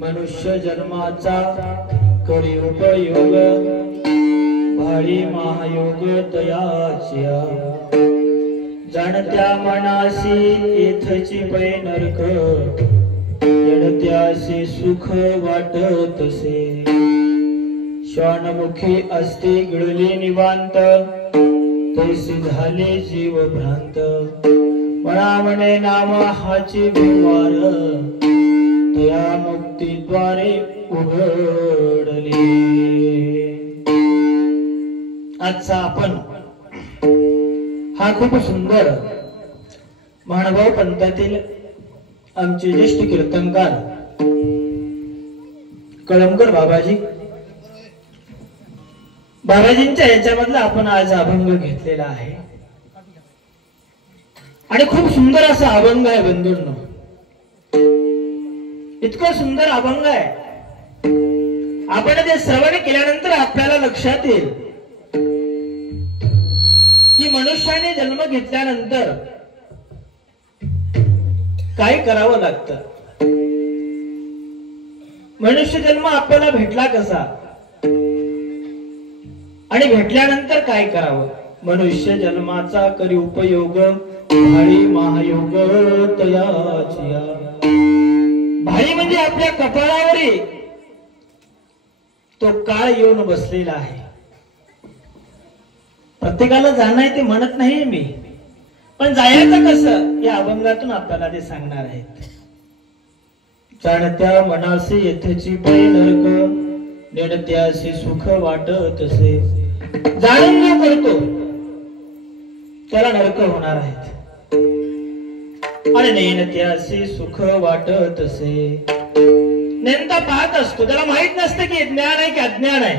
मनुष्य जन्माचा करी उपयोग भाळी महायोग तयाचिया जाणत्या मनासी येथची पै नरक जणत्यासी सुख वाटतसे श्वानमुखी असते गिळली निवांत तैसी झाले जीव भ्रांत म्हणा म्हणे नाम हाची व्यवहार तया मुक्तीद्वारे उघडली। आजचा आपण हा खूप सुंदर महानुभाव पंथातील आमचे ज्येष्ठ कीर्तनकार कळमकर बाबाजींच्या याच्यामधला आपण आज अभंग घेतलेला आहे आणि खूप सुंदर असा अभंग आहे बंधूंनो। इतकं सुंदर अभंग आहे, आपण ते श्रवण केल्यानंतर आपल्याला लक्षात येईल की मनुष्याने जन्म घेतल्यानंतर काय करावं लागतं। मनुष्य जन्म आपल्याला भेटला कसा आणि भेटल्यानंतर काय करावं। मनुष्य जन्माचा करी उपयोग भाळी महायोग तयाचिया। भाळी म्हणजे आपल्या कपाळावर तो काळ येऊन बसलेला आहे। प्रत्येकाला जाणं आहे ते म्हणत नाही मी, पण जायचं कसं या अभंगातून आपल्याला ते सांगणार आहेत। जाणत्या मनासे येथेची पै नरक नेणत्यासी सुख वाटतसे। जाणून जो करतो त्याला नरक होणार आहेत आणि नेणत्यासी सुख वाटतसे। नेमका पाहत असतो, त्याला माहित नसतं की ज्ञान आहे की अज्ञान आहे,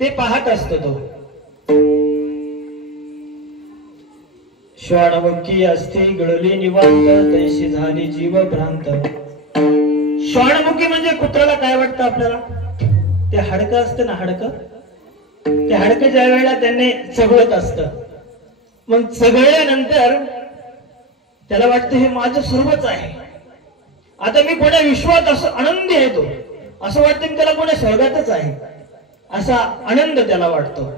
ते पाहत असतो तो। श्वानमुखी असती गळली निवांत तैशी झाली जीव भ्रांत श्वानमुखी म्हणजे कुत्र्याला काय वाटतं आपल्याला? ते हाडकं असतं ना, हाडकं, ते हाडकं ज्या वेळेला त्यांनी चघळत असतं, मग चघळल्यानंतर त्याला वाटतं हे माझं सर्वच आहे, आता मी कोण्या विश्वात असं आनंदी आहे, तो असं वाटतं मी त्याला कोण्या स्वर्गातच आहे, असा आनंद त्याला वाटतो.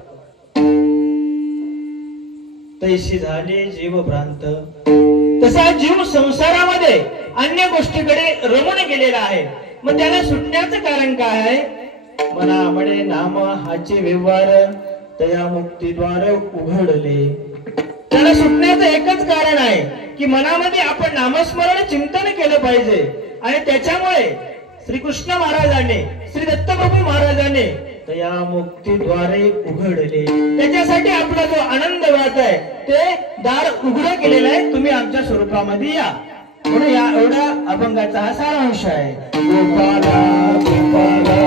तैशी झाले जीव भ्रांत, तसा जीव संसारामध्ये अन्य गोष्टीकडे रमून गेलेला आहे. मग त्याला सुटण्याचं कारण काय आहे? मना म्हणे नाम हाचे व्यवहार तया मुक्तीद्वार उघडले. त्याला सुटण्याचं एकच कारण आहे की मनामध्ये आपण नामस्मरण चिंतन केलं पाहिजे, आणि त्याच्यामुळे श्रीकृष्ण महाराजांनी, श्री दत्तप्रभू महाराजांनी तया मुक्तीद्वारे उघडले. त्याच्यासाठी आपला जो आनंद वाट आहे ते दार उघडं केलेलं आहे. तुम्ही आमच्या स्वरूपामध्ये या. म्हणून या एवढा अभंगाचा हा सारांश आहे. गोपाला गोपाला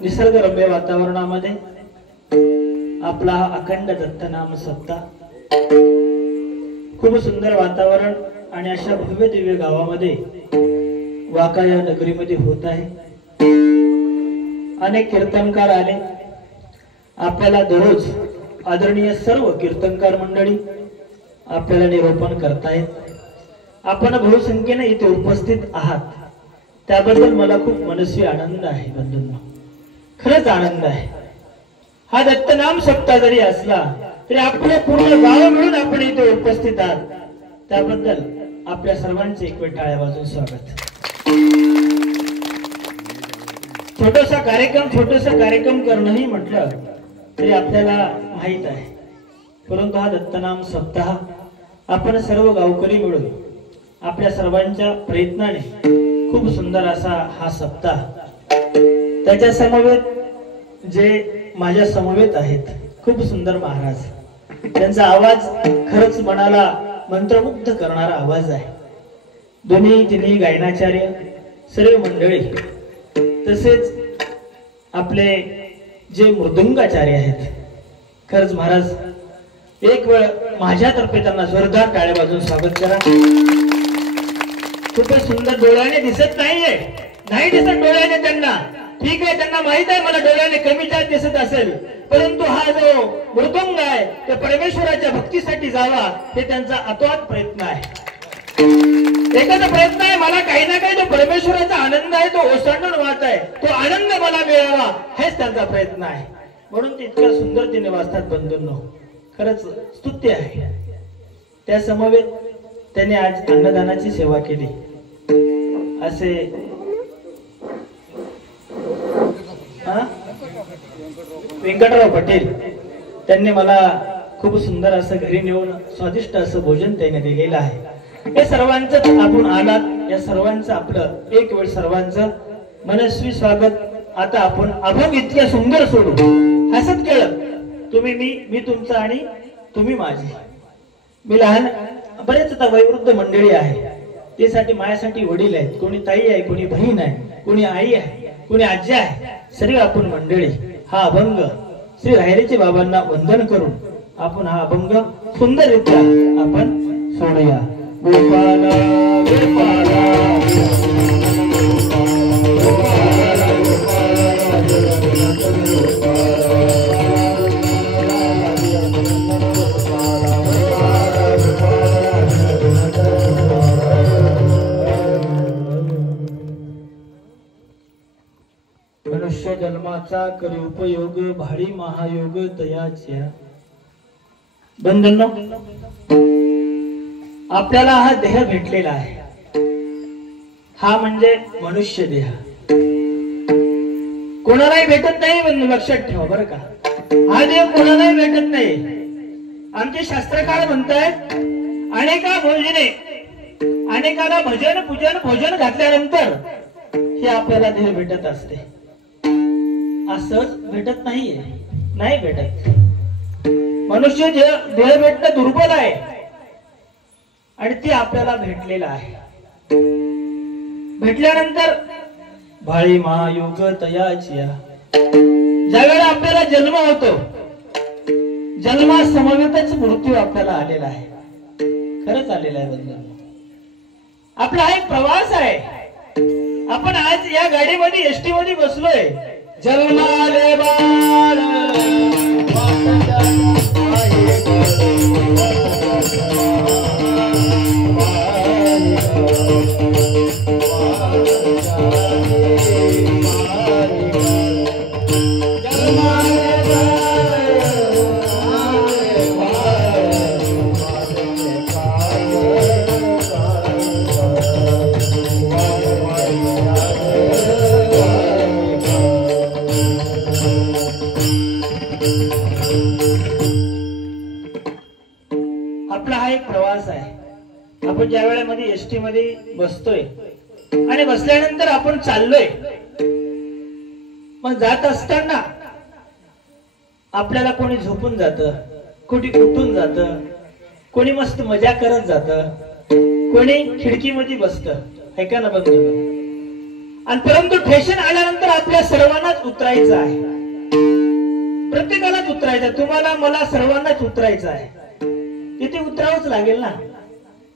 निसर्गरम्य वातावरणामध्ये आपला अखंड दत्तनाम सप्ताह, खूप सुंदर वातावरण आणि अशा भव्य दिव्य गावामध्ये वाका या नगरीमध्ये होत आहे. अनेक कीर्तनकार आले. आपल्याला दररोज आदरणीय सर्व कीर्तनकार मंडळी आपल्याला निरोपण करतायत. आपण बहुसंख्येने इथे उपस्थित आहात, त्याबद्दल मला खूप मनस्वी आनंद आहे. बंधूंनो, खरंच आनंद आहे. हा दत्तनाम सप्ताह जरी असला तरी आपले पूर्ण गाव मिळून आपण इथे उपस्थित आहात, त्याबद्दल आपल्या सर्वांचे एक वेळ टाळ्या वाजवून स्वागत. छोटासा कार्यक्रम करणंही म्हटलं तरी आपल्याला माहित आहे, परंतु हा दत्तनाम सप्ताह आपण सर्व गावकरी मिळून आपल्या सर्वांच्या प्रयत्नाने खूप सुंदर असा हा सप्ताह, त्याच्या समवेत जे माझ्या समवेत आहेत खूप सुंदर महाराज, त्यांचा आवाज खरंच मनाला मंत्रमुग्ध करणारा आवाज आहे. दोन्ही तिन्ही गायनाचार्य, सर्व मंडळी, तसेच आपले जे मृदुंगाचार्य आहेत, खरंच महाराज एक वेळ माझ्यातर्फे त्यांना जोरदार टाळ्या वाजवून स्वागत करा. खूपच सुंदर, डोळ्याने दिसत नाहीये, नाही दिसत डोळ्याने त्यांना, ठीक आहे, त्यांना माहित आहे मला डोळ्याने कमी जास्त दिसत असेल, परंतु हा जो मृदुंग आहे ते परमेश्वराच्या भक्तीसाठी जावा हे त्यांचा अतोनात प्रयत्न आहे. एखादा प्रयत्न आहे मला काही ना काही जो परमेश्वराचा आनंद आहे तो ओसंडून वाहत आहे, तो आनंद मला मिळावा हेच त्यांचा प्रयत्न आहे. म्हणून ते इतक्या सुंदरतेने वाचतात बंधूंनो, खरंच स्तुत्य आहे. त्या समवेत त्यांनी आज अन्नदानाची सेवा केली. असे व्यंकटराव पटेल त्यांनी मला खूप सुंदर असं घरी नेऊन स्वादिष्ट असं भोजन त्याने दिलेलं आहे. हे सर्वांचं आपण आलात, या सर्वांचं आपलं एक वेळ सर्वांचं मनस्वी स्वागत. आता आपण अभंग इतक्या सुंदर सोडू, हसत खेळत, तुम्ही मी तुमचा आणि तुम्ही माझी. मी लहान, बरेच आता वयोवृद्ध मंडळी आहे, त्यासाठी माझ्यासाठी वडील आहेत, कोणी ताई आहे, कोणी बहीण आहे, कोणी आई आहे, कोणी आजी आहे, सर्व आपण मंडळी हा अभंग श्री रायरेचे बाबांना वंदन करून आपण हा अभंग सुंदररित्या आपण सोडूया. गोपाला गोपाला मनुष्य जन्माचा करी उपयोग, भाडी महायोग तयाच्या. बंधूंनो, आपल्याला हा देह भेटलेला आहे, हा म्हणजे मनुष्य देह. कोणालाही भेटत नाही, बंधू लक्षात ठेवा बरं का. हा देह कोणालाही भेटत नाही. आमचे शास्त्रकार म्हणतायत अनेका भोजने, अनेकाला भजन पूजन भोजन घातल्यानंतर हे आपल्याला देह भेटत असते. असंच भेटत नाहीये, नाही भेटत. मनुष्य देह भेटणं दुर्बल आहे आणि ते आपल्याला भेटलेलं आहे. भेटल्यानंतर भाळी महायोग तयाची. ज्यावेळेला आपल्याला जन्म होतो, जन्मासमवेतच मृत्यू आपल्याला आलेला आहे. खरंच आलेला आहे बंधू. आपला हा एक प्रवास आहे. आपण आज या गाडीमध्ये एसटी मध्ये बसलोय. जन्माले बाळ आपण ज्या वेळेमध्ये एसटी मध्ये बसतोय आणि बसल्यानंतर आपण चाललोय, मग जात असताना आपल्याला कोणी झोपून जात, कोणी उठून जात, कोणी मस्त मजा करत जात, कोणी खिडकीमध्ये बसत, ऐका ना बघ. आणि परंतु स्टेशन आल्यानंतर आपल्या सर्वांनाच उतरायचं आहे. प्रत्येकालाच उतरायचं, तुम्हाला मला सर्वांनाच उतरायचं आहे. तिथे उतरावंच लागेल ना.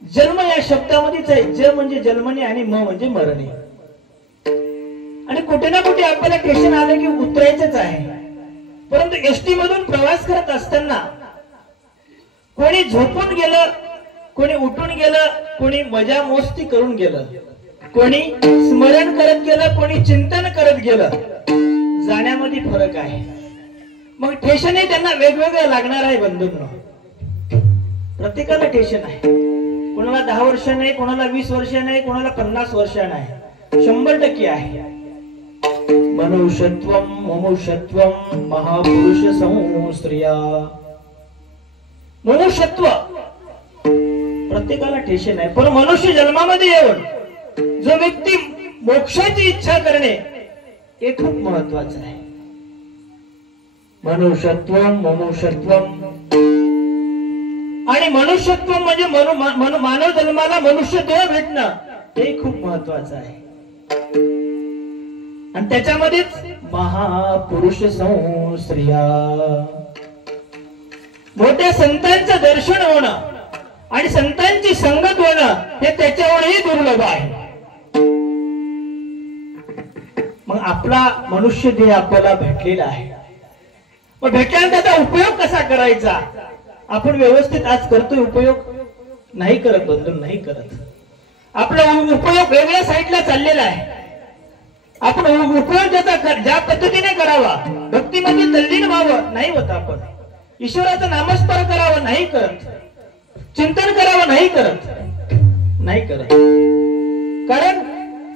जन्म या शब्दामध्येच आहे. ज म्हणजे जन्मणे आणि म म्हणजे मरणे. आणि कुठे ना कुठे आपल्याला स्टेशन आलं की उतरायचंच आहे. परंतु एसटी मधून प्रवास करत असताना कोणी झोपून गेलं, कोणी उठून गेलं, कोणी मजा मस्ती करून गेलं, कोणी स्मरण करत गेलं, कोणी चिंतन करत गेलं. जाण्यामध्ये फरक आहे. मग स्टेशनही त्यांना वेगवेगळं लागणार आहे बंधूंनो. प्रत्येकाला स्टेशन आहे. कोणाला 10 वर्ष नाही, कोणाला 20 वर्ष नाही, कोणाला 50 वर्ष नाही, 100% आहे. मनुष्यत्वं ममुष्यत्वं महापुरुष संस्त्रिया. मनुष्यत्व प्रत्येकाला स्टेशन आहे. पण मनुष्य जन्मामध्ये येऊन जो व्यक्ती मोक्षाची इच्छा करणे हे खूप महत्वाचं आहे. मनुष्यत्वं ममुष्यत्वं. आणि मनुष्यत्व म्हणजे मानव जन्माला मनुष्य देह भेटणं हे खूप महत्वाचं आहे. आणि त्याच्यामध्येच महापुरुष संस्त्रिया, मोठ्या संतांचं दर्शन होणं आणि संतांची संगत होणं हे त्याच्यावरही दुर्लभ आहे. मग आपला मनुष्य देह आपल्याला भेटलेला आहे. मग भेटल्यानंतर त्याचा उपयोग कसा करायचा? आपण व्यवस्थित आज करतोय उपयोग? नाही करत बंधू, नाही करत. आपला उपयोग वेगळ्या साईडला चाललेला आहे. आपण उपयोग ज्या पद्धतीने करावा, भक्तीमध्ये तल्लीन व्हावं नाही होत. आपण ईश्वराचं नामस्मरण करावं नाही करत, चिंतन करावं नाही करत. कारण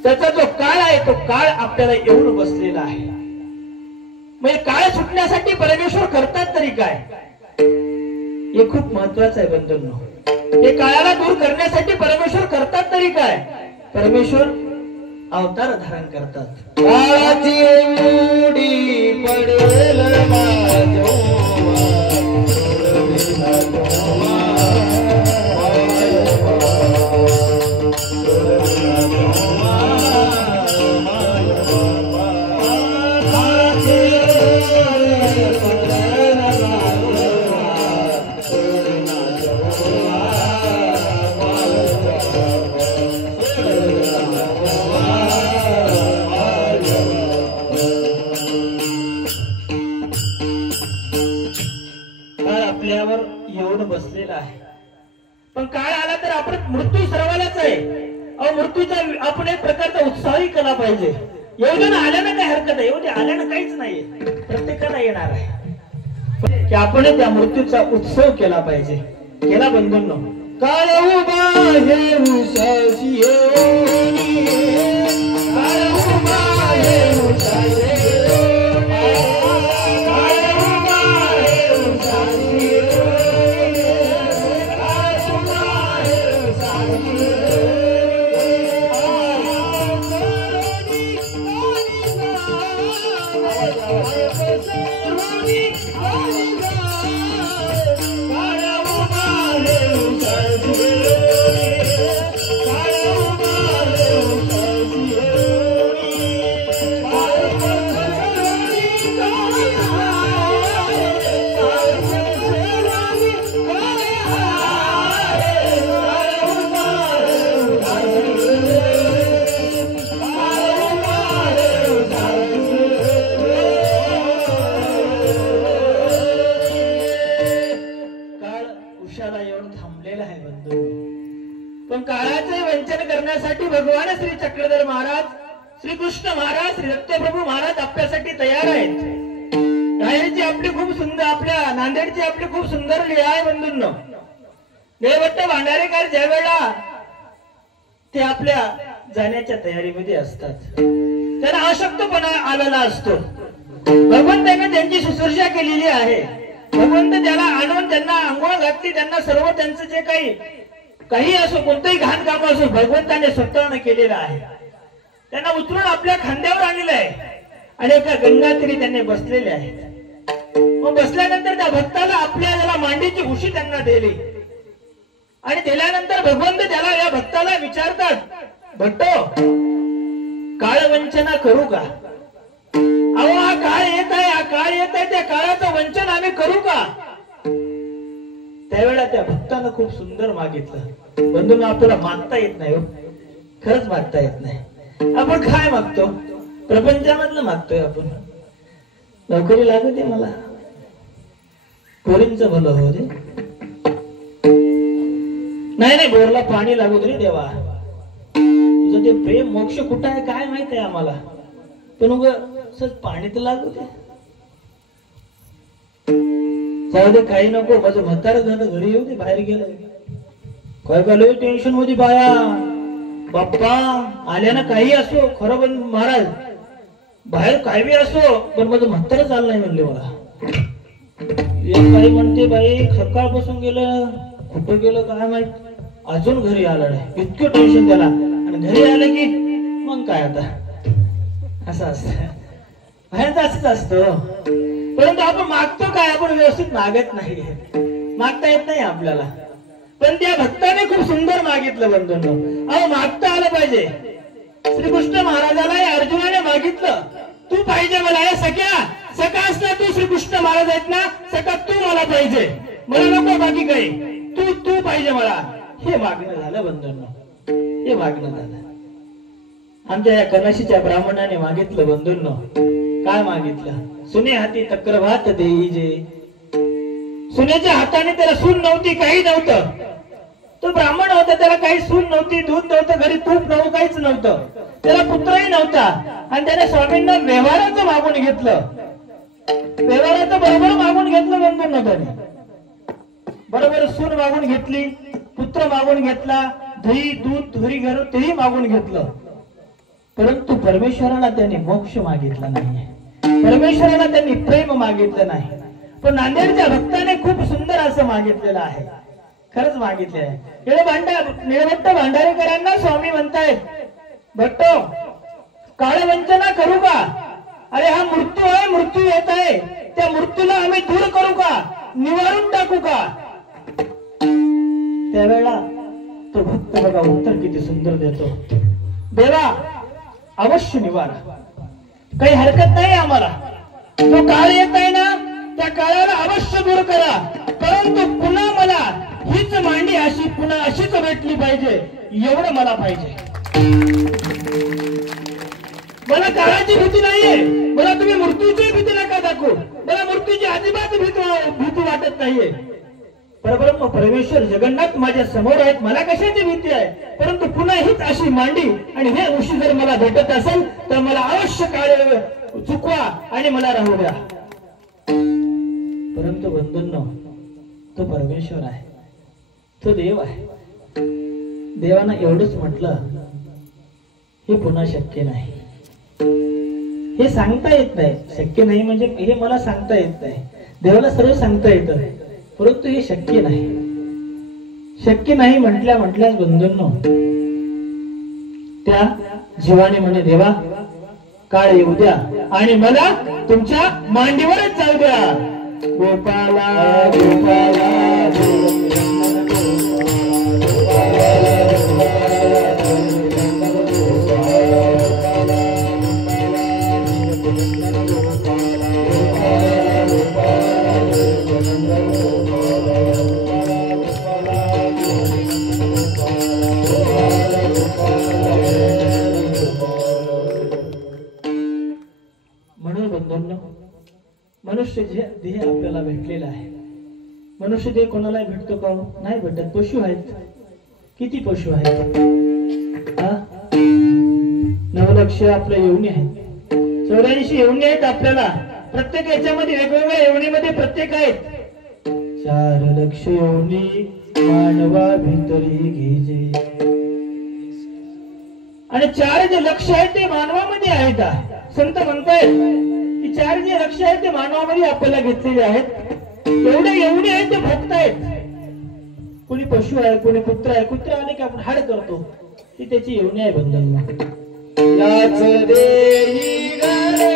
त्याचा जो काळ आहे तो काळ आपल्याला येऊन बसलेला आहे. म्हणजे काळ सुटण्यासाठी परमेश्वर करतात तरी काय, हे खूप महत्वाचं आहे बंधूंनो. हे काळाला दूर करण्यासाठी परमेश्वर करतात तरी काय, परमेश्वर अवतार धारण करतात. काळाची उडी पडेल बसलेला आहे. पण काळ आला तर आपण मृत्यू सर्वालाच आहे. मृत्यूचा आपण एक प्रकारचा उत्साहही केला पाहिजे. एवढं आल्यानं काय हरकत आहे, एवढे आल्यानं काहीच नाहीये, प्रत्येकाला येणार आहे. की आपण त्या मृत्यूचा उत्सव केला पाहिजे. केला बंधूंनो. काळ उभा हे उषाशी भगवान श्री चक्रधर महाराज, श्री कृष्ण महाराज, श्री दत्तप्रभू महाराज आपल्यासाठी तयार आहेत. रायची आपली खूप सुंदर, आपल्या नांदेडची आपली खूप सुंदर लीळा आहे बंधूंनो. देवभट्ट भांडारेकर ज्या वेळेला ते आपल्या जाण्याच्या तयारीमध्ये असतात, त्यांना अशक्तपणा आलेला असतो. भगवंताने त्यांची शुश्रूषा केलेली आहे. भगवंत त्याला आणून त्यांना आंघोळ घातली, त्यांना सर्व त्यांचं जे काही असो, कोणतंही घाण काम असो, भगवंताने स्वतःने केलेलं आहे. त्यांना उचलून आपल्या खांद्यावर आणलेलं आहे आणि एका गंगातीरी त्यांनी बसलेले आहेत. मग बसल्यानंतर त्या भक्ताला आपल्या त्याला मांडीची उशी त्यांना दिली आणि दिल्यानंतर भगवंत त्याला, या भक्ताला विचारतात, भट्टो काळ वंचना करू का? अहो हा काळ येत आहे, हा काळ येत आहे, त्या काळाचं वंचन आम्ही करू का? त्यावेळेला त्या भक्तानं खूप सुंदर मागितलं. बंधूंना आपल्याला मागता येत नाही, खरंच मागता येत नाही. आपण काय मागतो? प्रपंचामधलं मागतोय आपण. नोकरी लागू दे मला, पोरींचं भलं हो दे, नाही बोरला पाणी लागू दे देवा, तुझं ते प्रेम मोक्ष कुठं आहे काय माहित आहे आम्हाला, पण उगाच पाणी तर लागू दे. जाऊ दे काही नको, माझं म्हातारं झालं, घरी येऊ दे, बाहेर गेलं काय काय टेन्शन होती बाया. बाप्पा आल्यानं काही असो, खरं पण महाराज बाहेर काय बी असो, पण माझं म्हातारं चाललं नाही म्हणले मला. एक काही म्हणते बाई सकाळपासून गेलं, कुठं गेलं काय माहित, अजून घरी आलं नाही. इतकं टेन्शन त्याला. आणि घरी आलं की मग काय आता, असं असतं बाहेरचं, असंच असतं. परंतु आपण मागतो काय, आपण व्यवस्थित मागत नाही, मागता येत नाही आपल्याला. पण त्या भक्ताने खूप सुंदर मागितलं बंधूंनो. अहो मागता आलं पाहिजे. श्रीकृष्ण महाराजाला अर्जुनाने मागितलं, तू पाहिजे मला, या सखा असला तू श्रीकृष्ण महाराज आहेत ना, सखा तू मला पाहिजे, मला नको बाकी काही, तू पाहिजे मला. हे मागणं झालं बंधूंनो, हे मागणं झालं. आमच्या या कनाशीच्या ब्राह्मणाने मागितलं बंधूंनो, काय मागितलं? सुने हाती तक्रभात देई जे. सुनेच्या हाताने त्याला सून नव्हती, काही नव्हतं. तो ब्राह्मण होता, त्याला काही सून नव्हती, दूध नव्हतं, घरी तूप नव्हतं, काहीच नव्हतं. त्याला पुत्रही नव्हता आणि त्याने स्वामींना व्यवहाराचं मागून घेतलं. व्यवहाराचं बरोबर मागून घेतलं बंधूंनो. त्याने बरोबर सून मागून घेतली, पुत्र मागून घेतला, दही दूध धुरी घर तेही मागून घेतलं. परंतु परमेश्वराला त्यांनी मोक्ष मागितला नाही, परमेश्वराला त्यांनी प्रेम मागितलं नाही. पण नांदेडच्या भक्ताने खूप सुंदर असं मागितलेलं आहे, खरंच मागितले आहे. निळभट्ट भांडारेकरांना स्वामी म्हणतायत, भट्टो काळवंचना करू का? अरे हा मृत्यू आहे, मृत्यू येत आहे, त्या मृत्यूला आम्ही दूर करू का, निवारून टाकू का? त्यावेळेला तो भक्त बघा उत्तर किती सुंदर देतो, देवा अवश्य निवारा, काही हरकत नाही आम्हाला. जो काळ येत आहे ना त्या काळाला अवश्य दूर करा, परंतु पुन्हा मला हीच मांडी अशी पुन्हा अशीच भेटली पाहिजे, एवढं मला पाहिजे. मला काळाची भीती नाहीये, मला तुम्ही मृत्यूची भीती नका दाखवू, मला मृत्यूची अजिबात भीती वाटत नाहीये. परब्रह्म परमेश्वर जगन्नाथ माझ्या समोर आहेत, मला कशाची भीती आहे? परंतु पुन्हा हीच अशी मांडी आणि हे उशी जर मला भेटत असेल तर मला अवश्य काळ चुकवा आणि मला राहू द्या. परंतु बंधूंनो, तो परमेश्वर आहे, तो देव आहे. देवानं एवढंच म्हटलं, हे पुन्हा शक्य नाही, हे सांगता येत नाही. शक्य नाही म्हणजे हे मला सांगता येत नाही, देवाला सर्व सांगता येतं, परंतु हे शक्य नाही. शक्य नाही म्हटल्यास बंधूंनो, त्या जीवाने म्हणे, देवा काळ येऊ द्या आणि मला तुमच्या मांडीवरच जाऊ द्या. गोपाला गोपाला मनुष्य देह आपल्याला भेटलेला आहे. मनुष्य देह कोणाला भेटतो का? नाही भेटत. पशु आहेत, किती पशु आहेत, 9 लक्ष आपल्या योनी आहेत, 84 योनी आहेत आपल्याला. प्रत्येक याच्यामध्ये वेगवेगळ्या योनीमध्ये प्रत्येक आहेत. 4 लक्ष योनी मानवा भितरी घेजे, आणि 4 जे लक्ष आहेत ते मानवामध्ये आहेत. संत म्हणतायत 4 जे लक्ष आहेत ते मानवामध्ये आपल्याला घेतलेले आहेत. एवढे एवढे आहेत ते भक्त आहेत. कोणी पशु आहे, कोणी कुत्र आहे. कुत्र आले की आपण हाड करतो, ती त्याची योनी आहे. बंधन याच देही गरे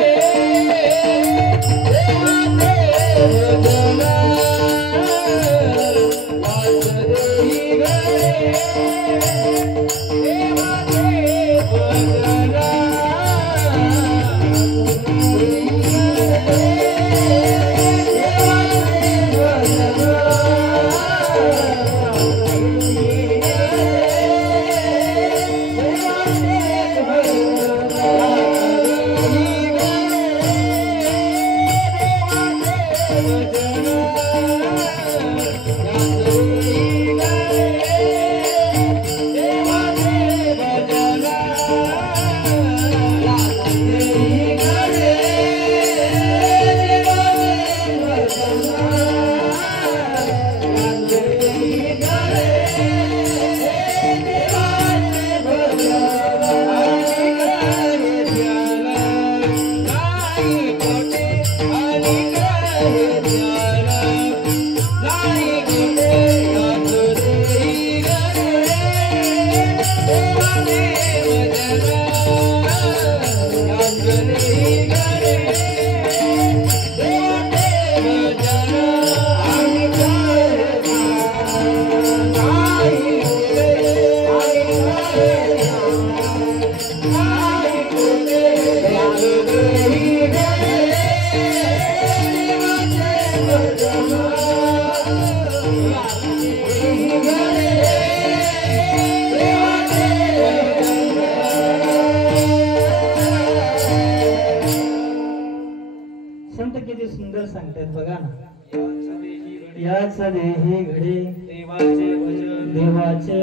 याच देही घडे देवाचे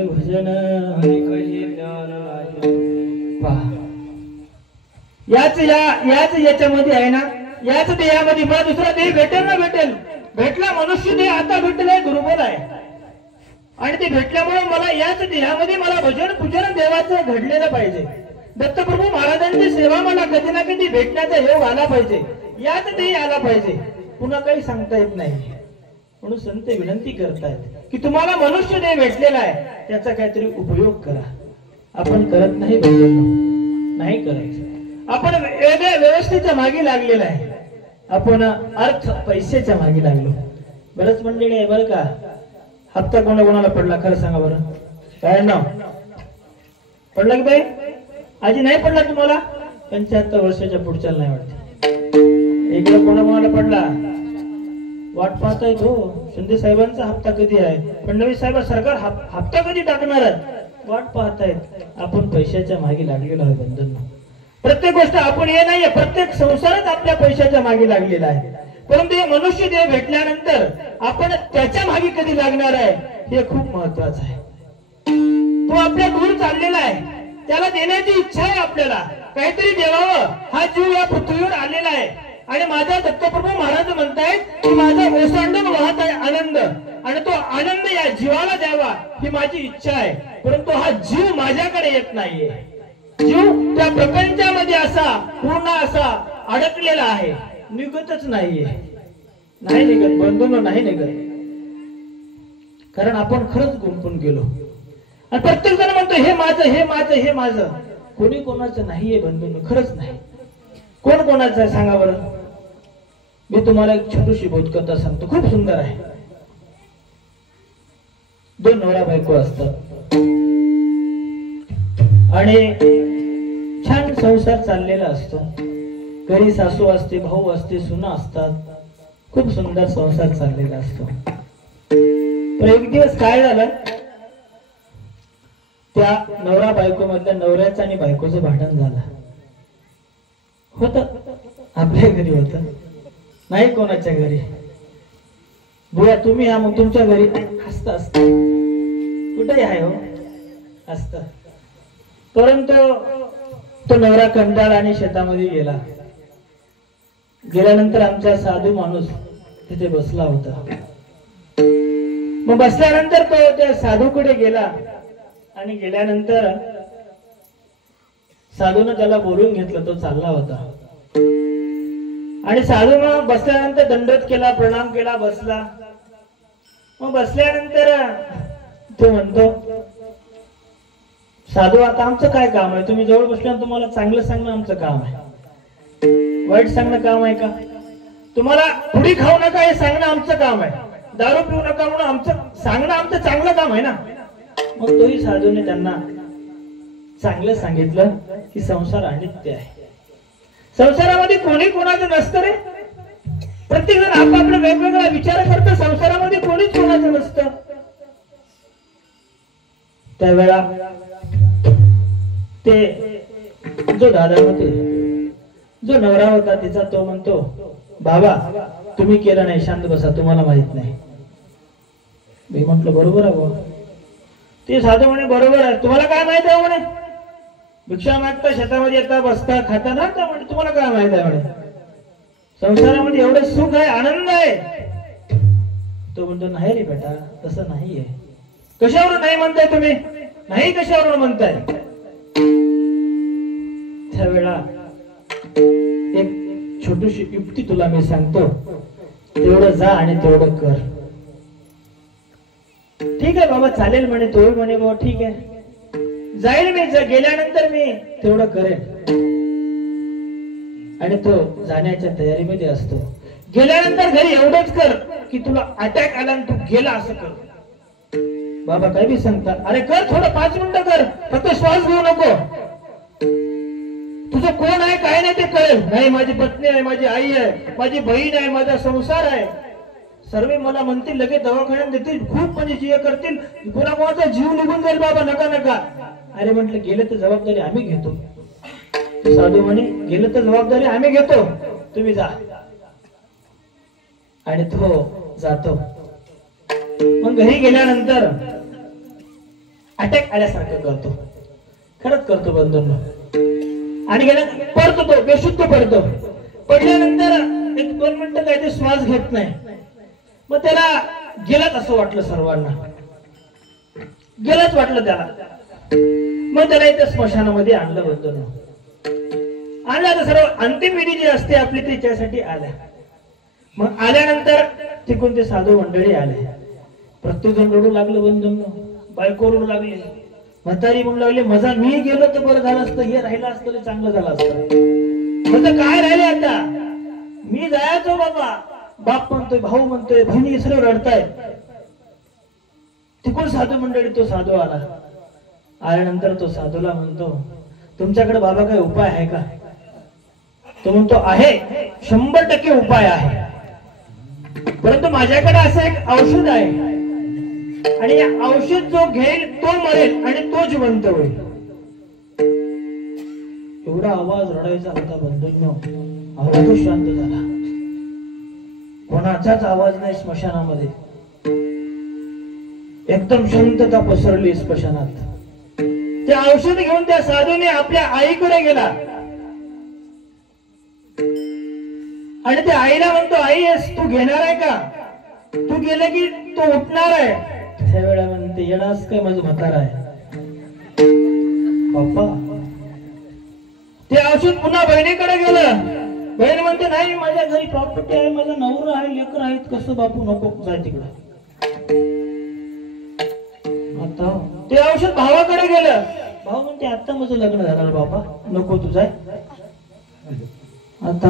भजन याच याच्यामध्ये आहे ना, याच देहामध्ये मला दुसरा देह भेटेल ना भेटेल. भेटला मनुष्य देह आता भेटलाय गुरुबोल आहे. आणि ते भेटल्यामुळे मला याच देहामध्ये मला भजन पूजन देवाचं घडलेलं पाहिजे. दत्तप्रभू महाराजांची सेवा मला कधी ना कधी भेटण्याचा योग आला पाहिजे. याच देही आला पाहिजे. पुन्हा काही सांगता येत नाही. म्हणून संत विनंती करतायत की तुम्हाला मनुष्य देह भेटलेला आहे, त्याचा काहीतरी उपयोग करा. आपण करत नाही, नाही करायचं. आपण वेगळ्या व्यवस्थेच्या मागे लागलेला आहे. आपण अर्थ पैशाच्या मागे लागलो. बरंच मंडळी आहे बरं का. हप्ता कोणाला पडला खरं सांगा बरं. काय नाव पडला की बाई? आजी नाही पडला तुम्हाला? 75 वर्षाच्या पुढच्या नाही वाटते. एकदा कोणाला पडला? वाट पाहताय तो शिंदे साहेबांचा हप्ता कधी आहे, फडणवीस साहेब सरकार हप्ता कधी टाकणार आहे वाट पाहतायत. आपण पैशाच्या मागे लागलेलो आहे बंधूंनो. प्रत्येक गोष्ट आपण हे नाहीये, प्रत्येक संसारात आपल्या पैशाच्या मागे लागलेला आहे. परंतु हे मनुष्य देह भेटल्यानंतर आपण त्याच्या मागे कधी लागणार आहे हे खूप महत्वाचं आहे. तो आपल्या दूर चाललेला आहे, त्याला देण्याची इच्छा आहे. आपल्याला काहीतरी देवावं. हा जीव या पृथ्वीवर आलेला आहे आणि माझा दत्तप्रभू महाराज म्हणतायत की माझा ओसंडून वाहत आहे आनंद, आणि तो आनंद या जीवाला द्यावा ही माझी इच्छा आहे. परंतु हा जीव माझ्याकडे येत नाहीये. जीव त्या प्रपंचामध्ये असा पूर्ण असा अडकलेला आहे, निघतच नाहीये. नाही निघत बंधूंनो, नाही निघत. कारण आपण खरंच गुंफून गेलो. आणि प्रत्येक जण म्हणतो हे माझं, हे माझं, हे माझं. कोणी कोणाचं नाहीये बंधूंनो, खरंच नाही. कोण कोणाचं आहे सांगा बरं. मी तुम्हाला एक छोटीशी बोधकथा सांगतो, खूप सुंदर आहे. 2 नवरा बायको असतात आणि छान संसार चाललेला असतो. घरी सासू असते, भाऊ असते, सुना असतात. खूप सुंदर संसार चाललेला असतो. तर एक दिवस काय झालं, त्या नवरा बायको मधल्या नवऱ्याचं आणि बायकोचं भांडण झालं. होत आपल्या घरी होत, नाही कोणाच्या घरी. बुवा तुम्ही या मग तुमच्या घरी असत असत कुठेही आहे हो असत. परंतु तो नवरा कंटाळा आणि शेतामध्ये गेला. गेल्यानंतर आमचा साधू माणूस तिथे बसला होता. मग बसल्यानंतर तो त्या साधूकडे गेला आणि गेल्यानंतर साधून त्याला बोलून घेतलं. तो चालला होता आणि साधू मग बसल्यानंतर दंडवत केला, प्रणाम केला, बसला. मग बसल्यानंतर तो म्हणतो, साधू आता आमचं काय काम आहे? तुम्ही जवळ बसल्यानंतर तुम्हाला चांगलं सांगणं आमचं काम आहे, वाईट सांगणं काम आहे का? तुम्हाला पुडी खाऊ नका हे सांगणं आमचं काम आहे, दारू पिऊ नका म्हणून आमचं सांगणं आमचं चांगलं काम आहे ना. मग तोही साधूने त्यांना चांगलं सांगितलं की संसार अनित्य आहे. संसारामध्ये कोणी कोणाचं नसतं रे. प्रत्येक जण आपापला वेगवेगळा विचार करतो. संसारामध्ये कोणीच कोणाचं नसतं. त्यावेळा ते जो दादा होते, जो नवरा होता तिचा, तो म्हणतो, बाबा तुम्ही केलं नाही, शांत बसा, तुम्हाला माहित नाही. मी म्हटलं बरोबर आहे बाबा. ते साधू म्हणे बरोबर आहे, तुम्हाला काय माहित आहे म्हणे? भिक्षा मागता, शेतामध्ये येता, बसता, खाता ना, म्हणे तुम्हाला काय माहित आहे म्हणे? संसारामध्ये एवढं सुख आहे, आनंद आहे. तो म्हणतो नाही रे बेटा, तसं नाहीये. कशावरून नाही म्हणताय तुम्ही? नाही कशावरून म्हणताय? त्यावेळा एक छोटीशी युक्ती तुला मी सांगतो, तेवढं जा आणि तेवढं कर. ठीक आहे बाबा, चालेल म्हणे. तो म्हणे बाबा ठीक आहे, जाईल मी, गेल्यानंतर मी तेवढं करेन. आणि तो जाण्याच्या तयारीमध्ये असतो. गेल्यानंतर घरी एवढंच कर की तुला अटॅक आला आणि तू गेला असं कर. बाबा काय बी सांगता, अरे कर थोडं, 5 मिनिटं कर, फक्त श्वास घेऊ नको. तुझं कोण आहे काय नाही ते कळेल. नाही माझी पत्नी आहे, माझी आई आहे, माझी बहीण आहे, माझा संसार आहे. सर्व मला म्हणतील, लगेच दवाखान्यात देतील, खूप म्हणजे जीव करतील, कोणाकोणाचा जीव निघून जाईल. बाबा नका नका. अरे म्हटलं गेलं तर जबाबदारी आम्ही घेतो. साधू म्हणे गेलं तर जबाबदारी आम्ही घेतो, तुम्ही जा. आणि तो जातो. मग घरी गेल्यानंतर अटॅक आल्यासारखं करतो, खरंच करतो बंधूंनो. आणि गेल्या पडतो, तो बेशुद्ध पडतो. पडल्यानंतर 1-2 मिनिटं काय ते श्वास घेत नाही. मग त्याला गेलाच असं वाटलं, सर्वांना गेलाच वाटलं त्याला. मग त्याला इथे स्मशानामध्ये आणलं बंधूंनो. आणलं तर सर्व अंतिम विधी जी असते आपली त्याच्यासाठी आल्या. मग आल्यानंतर तिकडून ते साधू मंडळी आले. प्रत्येक जण रडू लागलं बंधूंनो, बायको रडू लागली, म्हातारी म्हणू लागली मजा मी गेलो तर बरं झालं असतं, हे राहिलं असतं तर चांगलं झालं असतं. म्हणजे काय राहिले आता, मी जायचो बाबा. बाप म्हणतोय, भाऊ म्हणतोय, बहिणी सर्व रडताय. तिकडून साधू मंडळी तो साधू आला. आल्यानंतर तो साधूला म्हणतो, तुमच्याकडे बाबा काही उपाय आहे का? तो म्हणतो आहे, 100% उपाय आहे, परंतु माझ्याकडे असं एक औषध आहे आणि औषध जो घेईल तो मरेल आणि तो जिवंत होईल. एवढा आवाज रडायचा होता बंधूंनो. आवाज शांत झाला, कोणाचाच आवाज नाही स्मशानामध्ये. एकदम शांतता पसरली स्मशानात. ते औषध घेऊन त्या साधूने आपल्या आईकडे गेला आणि त्या आईला म्हणतो, आई तू घेणार आहे का? तू गेले की तो उठणार आहे. त्यावेळेला म्हणते, येणास काय माझं म्हातारा आहे पप्पा. ते औषध पुन्हा बहिणीकडे गेलं. बहीण म्हणते, नाही माझ्या घरी प्रॉपर्टी आहे, माझा नवरा आहे, लेकर आहेत, कसं बापू नको, जाय तिकडं. आता ते औषध भावाकडे गेलं. भाऊ म्हणते, आता माझं लग्न झालं बाबा, नको तू जाय. आता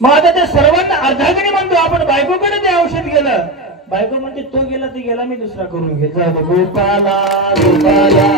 मग आता त्या सर्वांना अर्धांगिनी म्हणतो आपण, बायकोकडे ते औषध गेलं. बायको म्हणते, तो गेला ते गेला, मी दुसरा करून घे. जा गोपाला गोपाला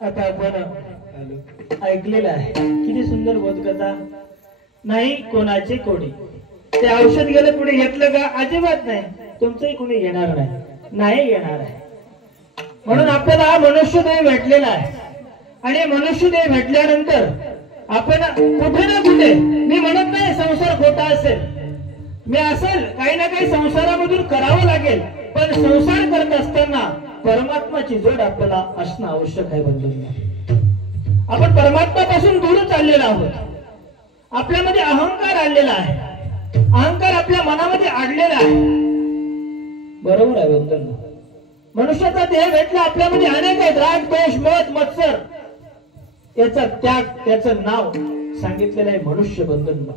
आता आपण ऐकलेलं आहे किती सुंदर बोधकथा. नाही कोणाचे कोणी ते औषध गेलं कुणी घेतलं का? अजिबात नाही. तुमचंही कुणी घेणार नाही घेणार आहे. म्हणून आपल्याला हा मनुष्यदेह भेटलेला आहे. आणि मनुष्यदेह भेटल्यानंतर आपण कुठे ना कुठे, मी म्हणत नाही संसार खोटा असेल, मी असेल काही ना काही संसारामधून करावं लागेल, पण संसार करत असताना परमात्माची जोड आपल्याला असणं आवश्यक आहे. बंधूंनो, आपण परमात्म्यापासून दूर चाललेलो आहोत. आपल्यामध्ये अहंकार आलेला आहे. अहंकार आपल्या मनामध्ये अडलेला आहे. बरोबर आहे बंधूंनो. मनुष्याचा देह भेटला, आपल्यामध्ये अनेक आहेत. राग, द्वेष, मद, मत्सर, याचा त्याग, त्याचं नाव सांगितलेलं आहे मनुष्य. बंधूंनो,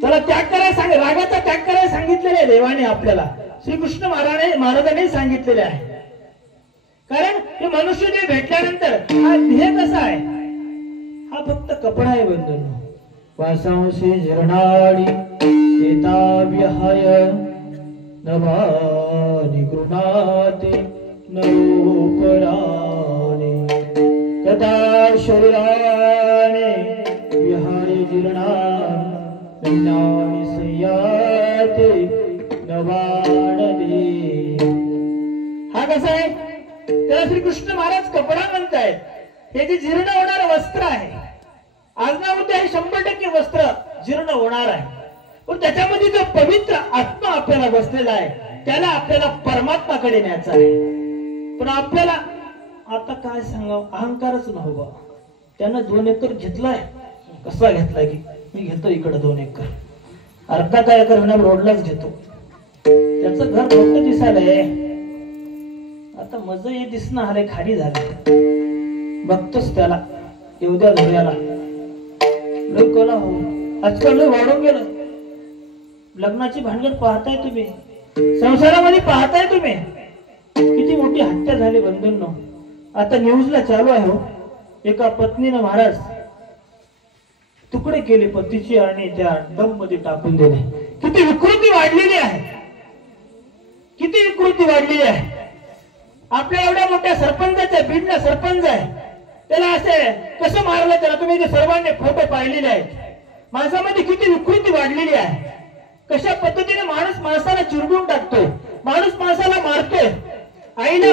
त्याला त्याग करायला सांग, रागाचा त्याग करायला सांगितलेले आहे देवाने आपल्याला. श्रीकृष्ण महाराजांनी सांगितलेले आहे. कारण हे मनुष्य देह भेटल्यानंतर हा देह कसा आहे? हा फक्त कपडा आहे. बंधूंनो, वासांशी जीर्णाळी एताव्यहाय नवानि गृणाति नरोपराणि तथा शरीराणि विहारि जीर्णानि नव्यानि संयाति नवानदे. हा कसा आहे? त्याला श्रीकृष्ण महाराज कपडा म्हणतायत. हे जे जीर्ण होणारं वस्त्र आहे, आज ना उद्या हे 100% वस्त्र जीर्ण होणार आहे. पण त्याच्यामध्ये जो पवित्र आत्मा आपल्याला बसलेला आहे, त्याला आपल्याला परमात्माकडे न्यायचा आहे. पण आपल्याला आता काय सांगावं, अहंकारच नव्हता. त्यानं 2 एकर घेतलाय. कसा घेतलाय की मी घेतो इकडे 2 एकर, अर्धा काय एकर होणार रोडलाच घेतो. त्याचं घर मोठं दिसायलंय. आता मज हे दिसणं आलंय, खाली झालं. बघतोच त्याला एवढ्या धुऱ्याला लोकांना हो. आजकाल वाढून गेलं. लग्नाची भानगड पाहताय तुम्ही, संसारामध्ये पाहताय तुम्ही, किती मोठी हत्या झाली. बंधूंनो, आता न्यूजला चालू आहे हो, एका पत्नीनं महाराज तुकडे केले पतीची आणि त्या डम मध्ये टाकून दिले. किती विकृती वाढलेली आहे, किती विकृती वाढलेली आहे. आपल्या एवढ्या मोठ्या सरपंचाच्या, बीडला सरपंच आहे, त्याला असे कसं मारलं त्याला? तुम्ही ते सर्वांनी फोटो पाहिलेले आहेत. माणसामध्ये किती विकृती वाढलेली आहे. कशा पद्धतीने माणूस माणसाला चिरडून टाकतोय, माणूस माणसाला मारतोय. आईला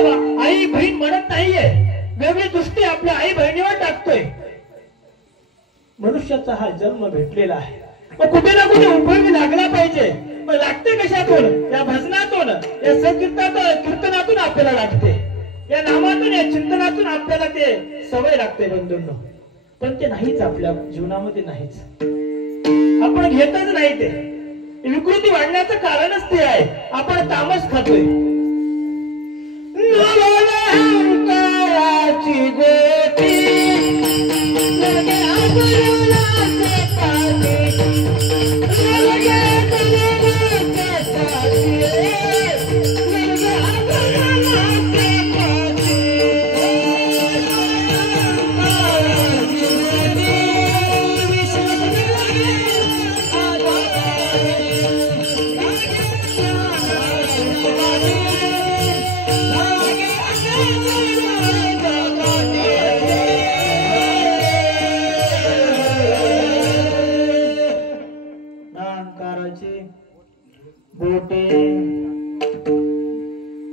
आई बहीण म्हणत नाहीये, वेगळी दृष्टी आपल्या आई बहिणीवर टाकतोय. मनुष्याचा हा जन्म भेटलेला आहे, मग कुठे ना कुठे उपयोगी लागला पाहिजे. मग लागते कशातून? या भजनातून, या कीर्तनातून आपल्याला लागते, या नामातून, या चिंतनातून आपल्याला ते सवय लागते. बंधूंनो, पण ते नाहीच, आपल्या जीवनामध्ये नाहीच. आपण घेतच नाही. ते विकृती वाढण्याचं कारणच ते आहे. आपण तामस खातोय.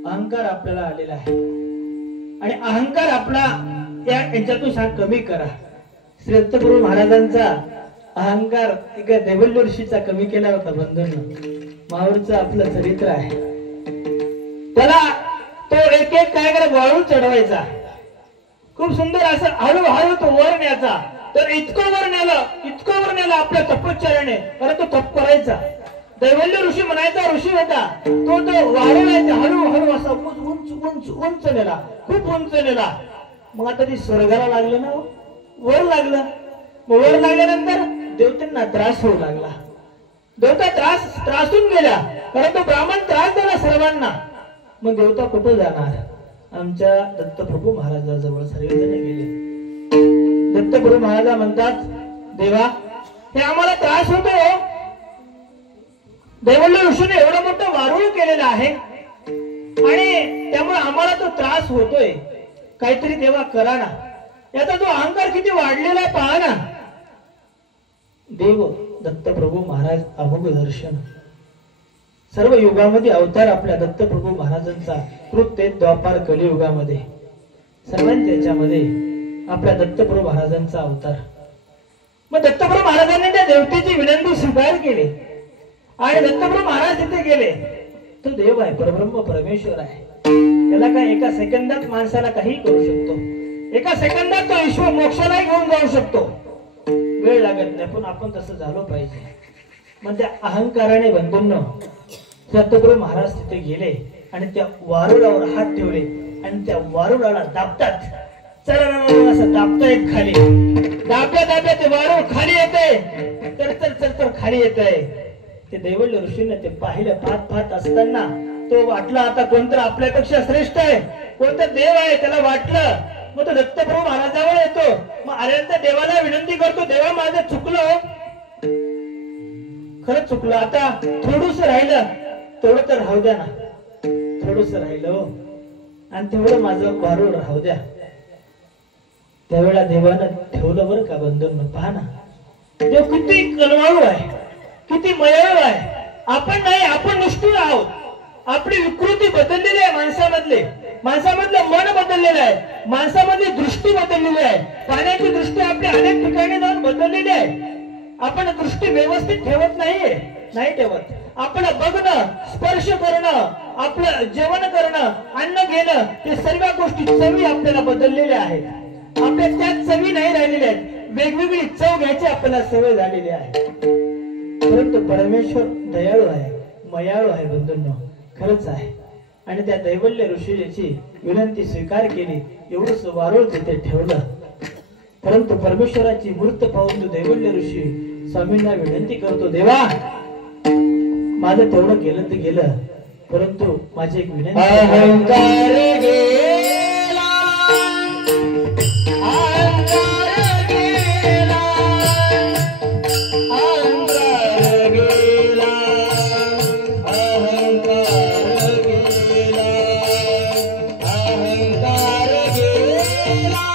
अहंकार आपल्याला आलेला आहे आणि अहंकार आपला याच्यातून कमी करा. श्री दत्तप्रभू महाराजांचा अहंकार एका देवल्य ऋषीचा कमी केला होता. बंधूंनो, माहूरचं आपलं चरित्र आहे. त्याला तो एक एक काय करा वाळू चढवायचा. खूप सुंदर असं हळूहळू तो वर न्यायचा. तर इतकं वर नेलं आपल्या तपश्चर्याने, परत तो तप करायचा. दैवल्य ऋषी म्हणायचा ऋषी होता तो वाढवायचा हळूहळू असा उंच उंच उंच नेला, खूप उंच नेला. मग आता ती स्वर्गाला लागलं ना, वर लागलं. मग वर लागल्यानंतर देवतांना त्रास होऊ लागला. देवता त्रासून गेल्या, कारण तो ब्राह्मण त्रास दिला सर्वांना. मग देवता कुठं जाणार? आमच्या दत्तप्रभू महाराजाजवळ सर्वजण गेले. दत्तप्रभू महाराज म्हणतात, देवा हे आम्हाला त्रास होतो. दैवल्य ऋषीने एवढं मोठं वारुळ केलेलं आहे आणि त्यामुळे आम्हाला तो त्रास होतोय. काहीतरी देवा करा ना. याचा जो अहंकार किती वाढलेला आहे पहा ना. देव दत्तप्रभू महाराज अमोघ दर्शन. सर्व युगामध्ये अवतार आपल्या दत्तप्रभू महाराजांचा, कृत्य द्वापार कलियुगामध्ये सर्वांच्या याच्यामध्ये आपल्या दत्तप्रभू महाराजांचा अवतार. मग दत्तप्रभू महाराजांनी त्या देवतेची विनंती स्वीकार केली आणि दत्तप्रभू महाराज तिथे गेले. तो देव आहे, परब्रह्म परमेश्वर आहे. त्याला काय एका सेकंदात माणसाला काही करू शकतो. एका सेकंदात तो ईश्वर मोक्षाला घेऊन जाऊ शकतो. वेळ लागत नाही, पण आपण तसं झालो पाहिजे. मग त्या अहंकाराने बंधूंनो दत्तप्रभू महाराज तिथे गेले आणि त्या वारुळावर हात ठेवले आणि त्या वारुळाला दाबतात. चला असं दाबतायत खाली. दाबल्या दाबल्या ते वारुळ खाली येते. तर खाली येतंय. ते दैवल्य ऋषीने ते पाहिलं. पाहत असताना तो वाटला आता कोणतर आपल्यापेक्षा श्रेष्ठ आहे, कोणता देव आहे त्याला वाटलं. मग तो दत्तप्रभू महाराजावर येतो. मग आल्यानंतर देवाला विनंती करतो, देवा माझं चुकलं, खरंच चुकलं, आता थोडंस राहिलं, तेवढं तर राहू द्या ना, थोडंस राहिलं आणि तेवढं माझं वारुळ राहू द्या. त्यावेळेला देवानं ठेवलं बरं का बंधूंनो. पहा ना, देव किती कलवाळू आहे, किती मयाळू आहे. आपण नाही, आपण निष्ठुर आहोत. आपली विकृती बदललेली आहे. माणसामधलं मन बदललेलं आहे. माणसामधली दृष्टी बदललेली आहे. पाण्याची दृष्टी आपली अनेक ठिकाणी जाऊन बदललेली आहे. आपण दृष्टी व्यवस्थित ठेवत नाही ठेवत. आपण बघणं, स्पर्श करणं, आपलं जेवण करणं, अन्न घेणं, हे सर्व गोष्टी चवी आपल्याला बदललेल्या आहेत. आपल्या त्यात चवी नाही राहिलेल्या आहेत. वेगवेगळी चव घ्यायची आपल्याला सवय झालेली आहे. परंतु परमेश्वर दयाळू आहे, मयाळू आहे बंधूंनो, खरंच आहे. आणि त्या दैवल्य ऋषीची विनंती स्वीकार केली. एवढंच वारुळ तिथे ठेवलं. परंतु परमेश्वराची मूर्त पाहून तो दैवल्य ऋषी स्वामींना विनंती करतो, देवा माझं तेवढं गेलं ते गेलं, परंतु माझी एक विनंती. अहंकार गेला, अहंकार गेला, अहंकार गेला, अहंकार गेला, अहंकार गेला, अहंकार गेला, अहंकार गेला, अहंकार गेला,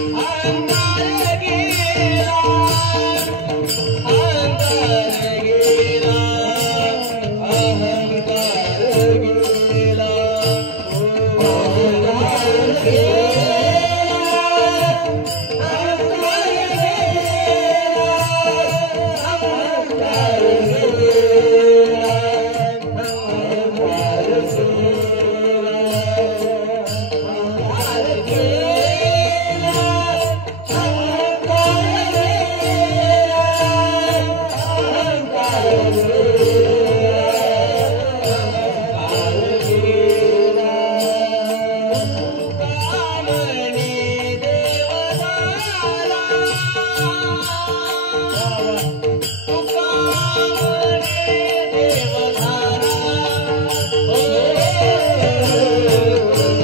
अहंकार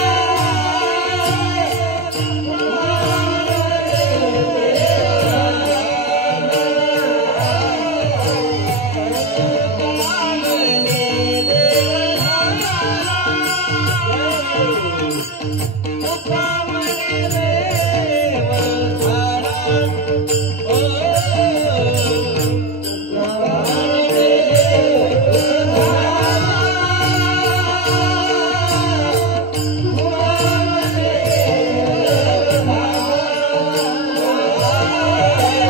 गेला.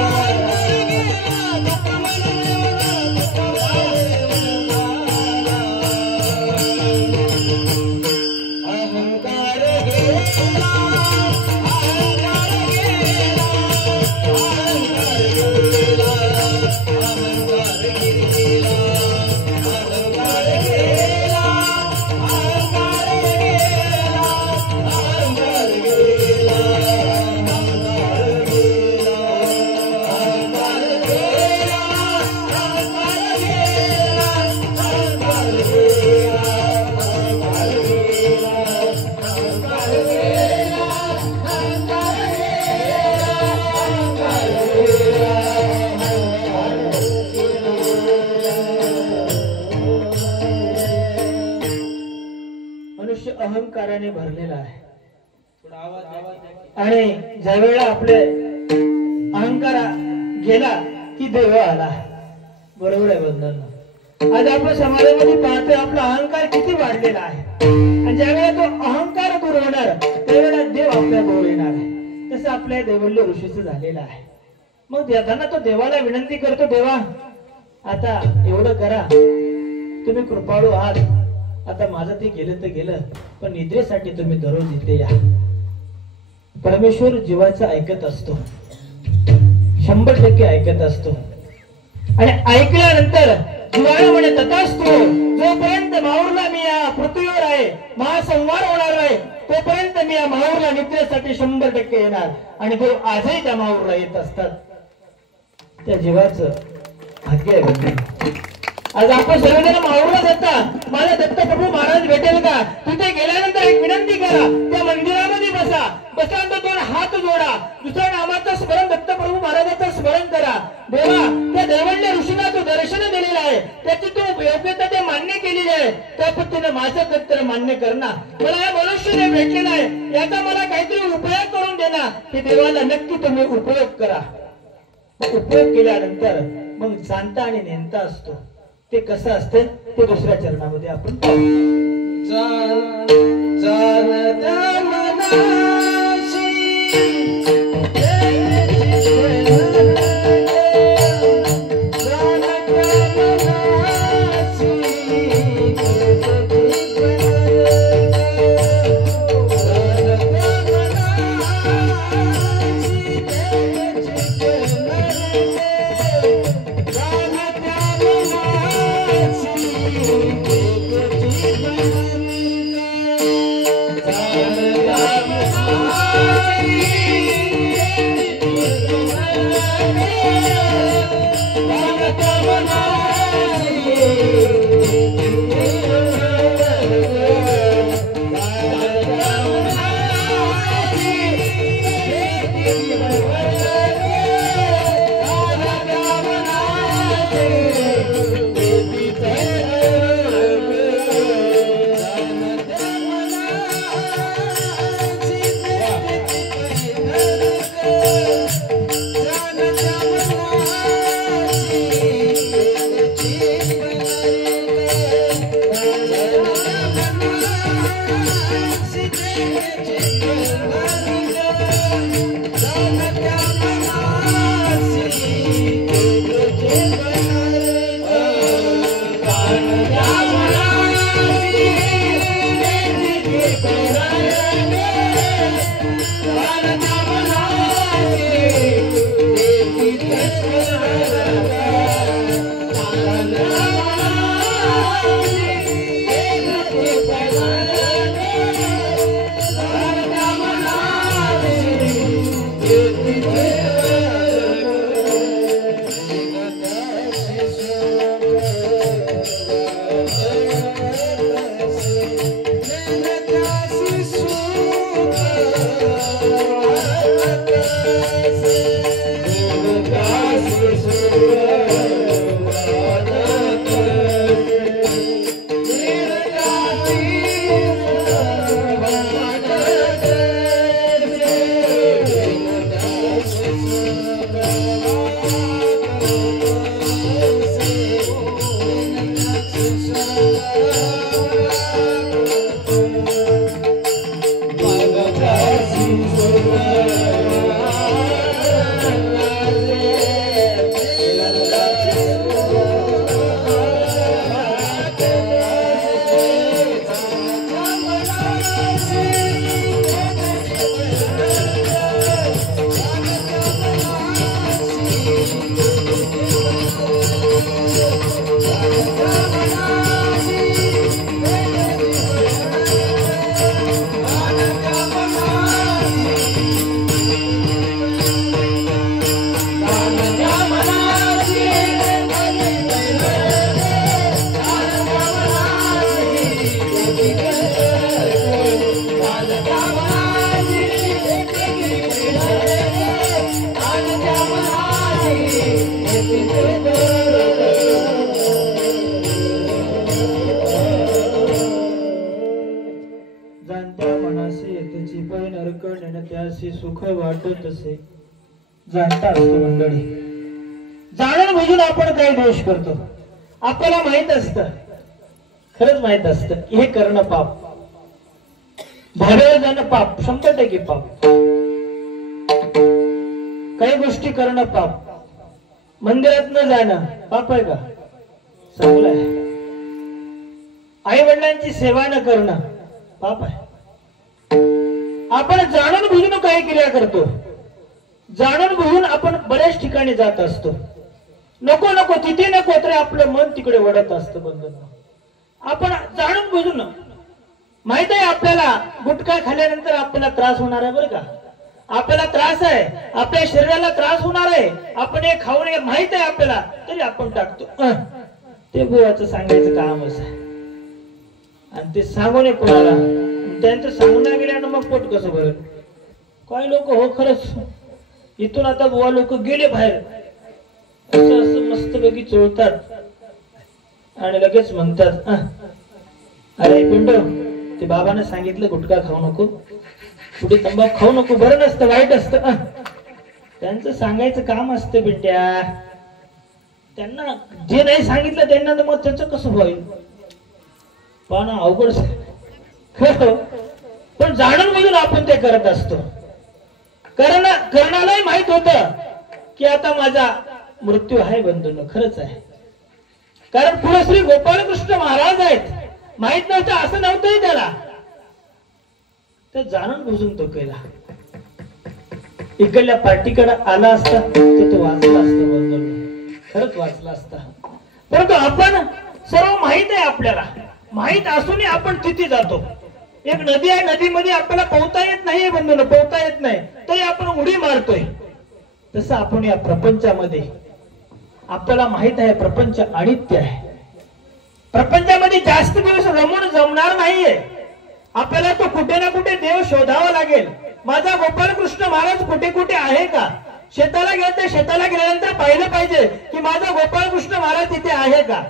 अहंकाराने भरलेला आहे. थोडा आणि ज्या वेळेला आपले अहंकार गेला की देव आला. बरोबर आहे बंधन. आज आपण समाजामध्ये पाहतोय आपला अहंकार किती वाढलेला आहे आणि ज्या वेळेला तो अहंकार दूर होणार त्यावेळेला देव आपल्या जवळ येणार आहे. तसं आपल्या देवल्य ऋषीचं झालेलं आहे. मग देताना तो देवाला विनंती करतो, देवा आता एवढं करा, तुम्ही कृपाळू आहात, आता माझं ते गेलं तर गेलं, पण निद्रेसाठी तुम्ही दररोज इथे या. परमेश्वर जीवाचं ऐकत असतो, 100% ऐकत असतो. आणि ऐकल्यानंतर जीवाला म्हणे तथास्तु, जोपर्यंत माऊरला मी या पृथ्वीवर आहे, महासंवार होणार आहे, तोपर्यंत मी या माऊरला निद्रेसाठी 100% येणार. आणि देव आजही त्या माऊरला येत असतात. त्या जीवाचं भाग्य आहे. आज आपण सर्वजण माऊरला जाता, मला दत्तप्रभू महाराज भेटेल का? तिथे गेल्यानंतर एक विनंती करा, त्या मंदिरामध्ये बसा, बसल्यानंतर 2 हात जोडा, दुसऱ्या नामाचं स्मरण, दत्तप्रभू महाराजांचं स्मरण करा. देवा त्या दैवल्य ऋषीला तू दर्शन दिलेलं आहे, त्याची तू योग्यता ते मान्य केलेली आहे, त्या पद्धतीने माझं कर्तव्य मान्य करणार. मला या मनुष्याने भेटलेला आहे, याचा मला काहीतरी उपयोग करून देणार. हे देवाला नक्की तुम्ही उपयोग करा. उपयोग केल्यानंतर मग जाणता आणि नेमता असतो. ते कसं असते ते दुसऱ्या चरणामध्ये आपण सुख वाटत असे जाणता असतो मंडळी. जाणून बुजून आपण काय दोष करतो आपल्याला माहित असतं, खरंच माहित असतं की हे करणं पाप, भाड्यावर जाणं पाप, 100% पाप. काही गोष्टी करणं पाप, मंदिरात न जाणं पाप आहे का? चांगलं आहे. आई वडिलांची सेवा न करणं पाप आहे. आपण जाणून बुजून काही क्रिया करतो, जाणून बुजून आपण बऱ्याच ठिकाणी जात असतो. नको नको तिथे नको तर आपलं मन तिकडे वळत असतं. बंधूंनो, आपण जाणून बुजून माहित आहे आपल्याला गुटखा खाल्ल्यानंतर आपल्याला त्रास होणार आहे बरं का, आपल्याला त्रास आहे, आपल्या शरीराला त्रास होणार आहे, आपण हे खाऊ नये माहित आहे आपल्याला, तरी आपण टाकतो. ते बुवाचं सांगायचं कामच आहे. आणि ते सांगू नये कोणाला, त्यांचं सांगून नाही गेल्यानं मग पोट कसं भरेल? काही लोक हो खरंच इथून आता बुवा लोक गेले बाहेर, असं असं मस्तपैकी चोळतात आणि लगेच म्हणतात अरे पिंडो, ते बाबाने सांगितलं गुटखा खाऊ नको, पुढे तंबाखू खाऊ नको, बरं नसतं, वाईट असतं. त्यांचं सांगायचं काम असतं बिट्या. त्यांना जे नाही सांगितलं त्यांना मग त्याचं कसं होईल? पण अवघड पण जाणून बुजून आपण ते करत असतो. करणालाही माहित होत की आता माझा मृत्यू आहे. बंधूंनो, खरंच आहे. कारण पुढे श्री गोपालकृष्ण महाराज आहेत, माहित नव्हतं असं नव्हतंही त्याला, तर जाणून बुजून तो केला. इकडल्या पार्टीकडे आला असता तर तो वाचला असता. बंधूंनो, खरंच वाचला असता. परंतु आपण सर्व माहित आहे, आपल्याला माहित असूनही आपण तिथे जातो. एक नदी आहे, नदीमध्ये आपल्याला पोहता येत नाही. बंधूंनो, पोहता येत नाही तरी आपण उडी मारतोय. तसं आपण या प्रपंचामध्ये आपल्याला माहित आहे प्रपंच अनित्य आहे. प्रपंचामध्ये जास्त दिवस रमून जमणार नाहीये. आपल्याला तो कुठे ना कुठे देव शोधावा लागेल. माझा गोपालकृष्ण महाराज कुठे कुठे आहे का? शेताला गेले, शेताला गेल्यानंतर पाहिलं पाहिजे की माझा गोपालकृष्ण महाराज तिथे आहे का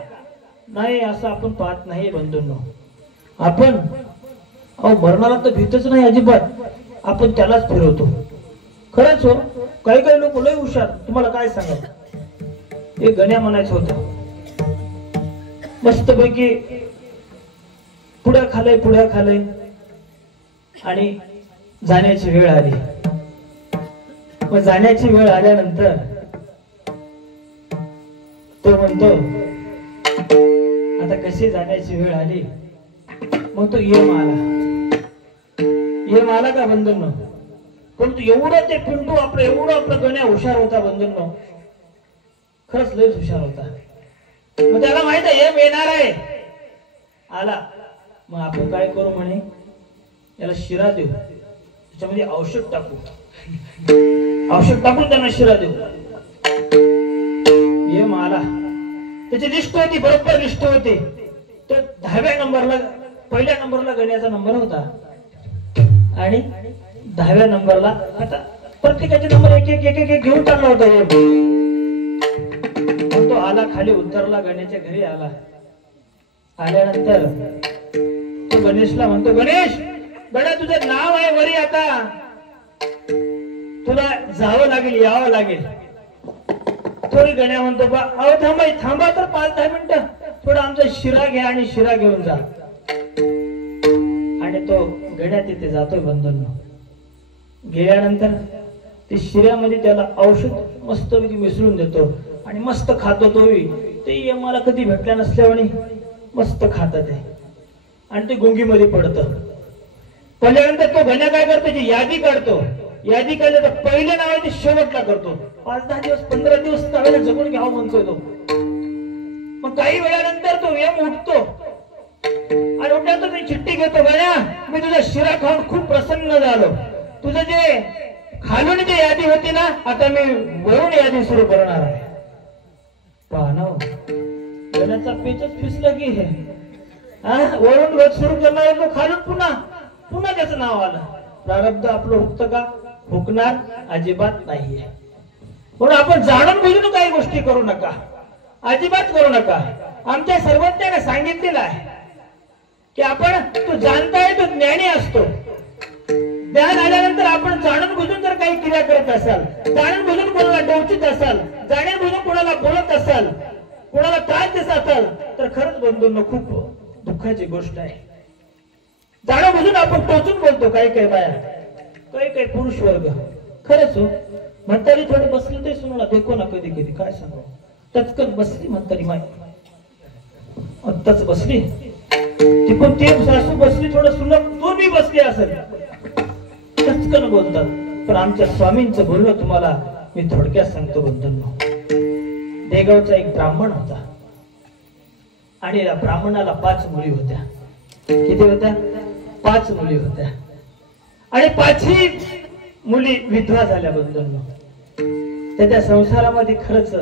नाही, असं आपण पाहत नाही. बंधूंनो, आपण मरणाला तर भीतच नाही अजिबात, आपण त्यालाच फिरवतो. खरंच हो, काही काही लोक लय हुशार. तुम्हाला काय सांगा, एक गण्या म्हणायचं होतं, मस्तपैकी पुढ्या खालय आणि जाण्याची वेळ आली. मग जाण्याची वेळ आल्यानंतर तो म्हणतो आता कशी जाण्याची वेळ आली, मग तो यम आला का? बंधूंनो, परंतु एवढं ते पिंटू एवढं आपलं गण्या हुशार होता. बंधूंनो, खरंच लयच हुशार होता. मग त्याला माहित आहे यम येणार आहे. आला, मग आपण काय करू म्हणे, याला शिरा देऊ, त्याच्यामध्ये औषध टाकू, औषध टाकून त्यांना शिरा देऊ. यम आला, त्याची लिस्ट होती, बरोबर लिस्ट होती. तर 10व्या नंबरला, पहिल्या नंबरला गण्याचा नंबर होता आणि 10व्या नंबरला आता प्रत्येकाचे नंबर एक एक एक एक घेऊन चालला होता. तो आला, खाली उतरला, गण्याच्या घरी आला. आल्यानंतर तो गणेशला म्हणतो, गणेश गड्या तुझं नाव आहे वरी, आता तुला जावं लागेल, यावं लागेल. थोडी गण्या म्हणतो बा अहो थांबा तर 5-10 मिनिटं, थोडा आमचा शिरा घ्या आणि शिरा घेऊन जा. आणि तो गड्या तिथे जातोय. बंधूंनो, गेल्यानंतर ते शिऱ्यामध्ये त्याला औषध मस्त मिसळून देतो आणि मस्त खातो. तोही ते मला कधी भेटल्या नसल्याने मस्त खातात आहे आणि ते गुंगीमध्ये पडतं. पडल्यानंतर तो गण्या काय करतो, जी यादी काढतो. यादी काढली तर पहिल्या नावाने शेवटला करतो. 5-10 दिवस 15 दिवस त्यावेळेला जगून घ्यावं म्हणतोय तो. मग काही वेळानंतर तो यम उठतो आणि उठल्यानंतर मी चिठ्ठी घेतो, गण्या मी तुझा शिरा खाऊन खूप प्रसन्न झालो. तुझं जे खालून जी यादी होती ना, आता मी वरून यादी सुरू करणार आहे. पाहना, गण्याचा पेचच फिसला की हे वरून रोज सुरू करणार तो खालून पुन्हा त्याचं नाव आलं. प्रारब्ध आपलं हुकतं का? हुकणार अजिबात नाहीये. म्हणून आपण जाणून बुजून काही गोष्टी करू नका, अजिबात करू नका. आमच्या सर्वज्ञाने सांगितलेलं आहे की आपण तो जाणता तो ज्ञानी असतो, ज्ञान आल्यानंतर आपण जाणून बुजून जर काही क्रिया करत असाल, जाणून बुजून कोणाला डोचीत असाल, जाणून बुजून कोणाला बोलत असाल, कोणाला त्रास देत असाल, तर खरंच बंधूंनो खूप दुःखाची गोष्ट आहे. जाणून बुजून आपण टोचून बोलतो. काही काही बाया, काही काही पुरुष वर्ग खरंच हो. म्हातारी थोडी बसली ते सुनला देखो ना, कधी कधी काय सांगू, टचकन बसली म्हातारी माय, आत्ताच बसली ती, पण ते सासू बसली थोडं सुलभ तो मी बसली असेल, टचकन बोलतात. पण आमच्या स्वामींचं बोलणं तुम्हाला मी थोडक्यात सांगतो बंधूंनो. देगावचा एक ब्राह्मण होता आणि या ब्राह्मणाला 5 मुली होत्या. किती होत्या? 5 मुली होत्या. आणि 5ही मुली विधवा झाल्या बंधूंनो. त्याच्या संसारामध्ये खरंच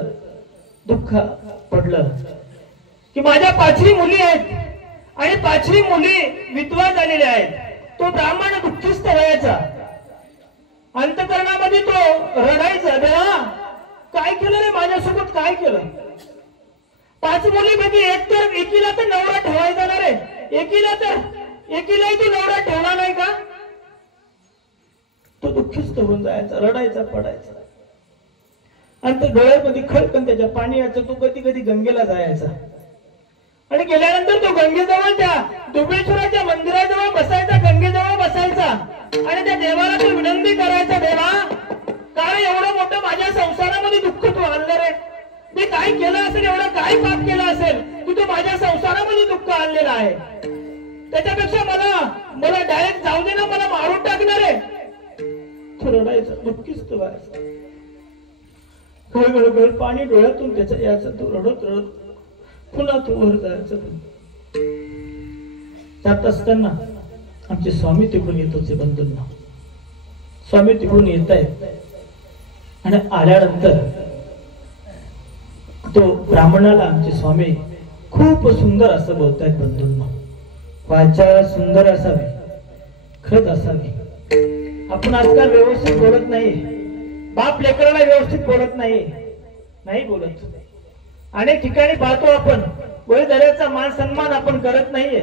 दुःख पडलं की माझ्या 5ही मुली आहेत आणि 5ही मुली विधवा झालेल्या आहेत. तो ब्राह्मण दुःखिस्त व्हायचा, अंतकरणामध्ये तो रडायचा, देवा काय केलं रे माझ्यासोबत, काय केलं. 5 मुलीपैकी एकीला तर नवरा ठेवायचा ना रे, एकीलाही तू नवरा ठेवला नाही का. तो दुःखिस्त होऊन जायचा, रडायचा, पडायचा. आणि ते डोळ्यामध्ये खळकन त्याच्या पाणी यायचं. तो कधी कधी गंगेला जायचा आणि गेल्यानंतर तो गंगेजवळ त्या दुबळेश्वराच्या मंदिराजवळ बसायचा, गंगेजवळ बसायचा आणि त्या देवाला तो विनंती करायचा, देवा काय एवढं मोठं माझ्या संसारामध्ये दुःख तू आणलं रे, मी काय केलं असेल, एवढं काय पाप केलं असेल की तू माझ्या संसारामध्ये दुःख आणलेलं आहे. त्याच्यापेक्षा मला डायरेक्ट जाऊ दे ना, मला मारून टाकणार आहे. तो रडायचा, दुःखीच व्हायचा, गळगळ पाणी डोळ्यातून त्याच्या याचं. तो रडत रडत पुन्हा तो वर जायचं. जात असताना आमचे स्वामी तिकडून येत होते बंधूंना. स्वामी तिकडून येत आहेत आणि आल्यानंतर तो ब्राह्मणाला आमचे स्वामी खूप सुंदर असं बोलतायत बंधूंना. वाचा सुंदर असावी, खरंच असावी. आपण आजकाल व्यवस्थित बोलत नाही, बाप लेकराला व्यवस्थित बोलत नाही बोलत. अनेक ठिकाणी पाहतो आपण वडीलधाऱ्याचा मान सन्मान आपण करत नाहीये.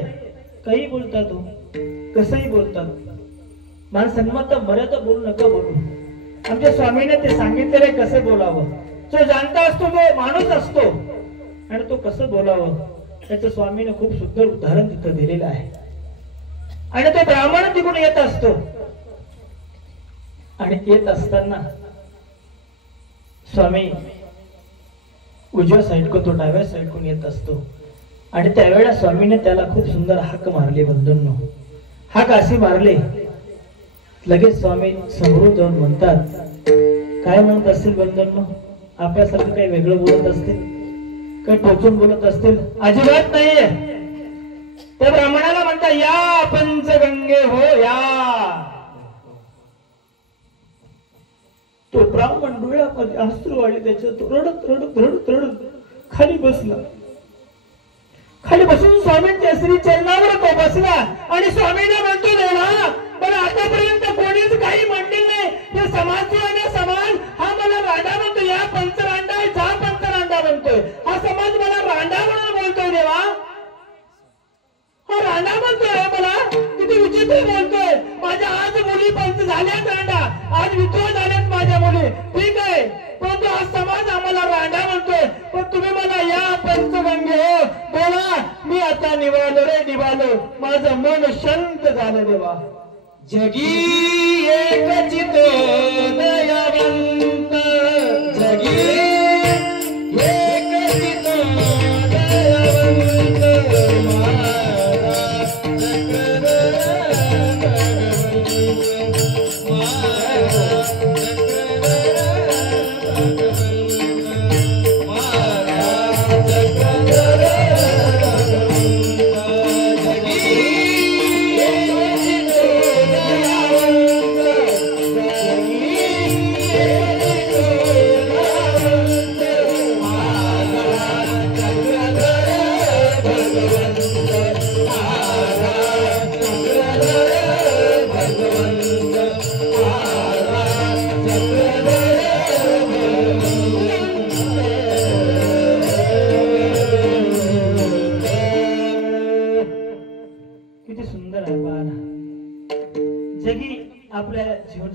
काही बोलतात, कसंही बोलतात. मान सन्मान तर मर्यादा बोलू नका बोलू. आमच्या स्वामीने ते सांगितलेले कसं बोलावं. जो जाणता असतो, जो माणूस असतो आणि तो कसं बोलावं त्याचं स्वामीने खूप सुंदर उदाहरण तिथं दिलेलं आहे. आणि तो ब्राह्मण तिकडून येत असतो आणि येत असताना स्वामी उजव्या साईडकडून तो डाव्या साईडकडून येत असतो आणि त्यावेळेला स्वामीने त्याला खूप सुंदर हाक मारली बंधूंनो. हाक अशी मारली, लगेच स्वामी समोरून जाऊन म्हणतात, काय म्हणत असतील बंधूंनो, आपल्यासारखं काही वेगळं बोलत असतील, काही टोचून बोलत असतील? अजिबात नाहीये. त्या ब्राह्मणाला म्हणता, या पंचगंगे हो या. तो ब्राह्मण डोळ्यामध्ये अश्रू आले त्याच्या. तो रडत रडत रडत रडत खाली बसला. खाली बसून स्वामींच्या श्री चरणावर तो बसला आणि स्वामींना म्हणतो, देवा मला आतापर्यंत कोणीच काही म्हणले नाही. हे समाज हा मला रांडा म्हणतो, या पंचरांडा जा पंचरांडा म्हणतोय. हा समाज मला रांडा म्हणून बोलतोय. देवा हा रांडा म्हणतोय मला, किती विचित्र बोलतोय. माझ्या आज मुली पंच झाल्यात रांडा, आज विधवा झाल्यात माझ्या मुली, ठीक आहे, परंतु हा समाज आम्हाला रांडा म्हणतोय. पण तुम्ही मला या पंचगंगे हो बोला. मी आता निवालो रे निवालो, माझं मन शांत झालं. देवा जगी एकचित दयावंत, जगी एकचित दयावंत,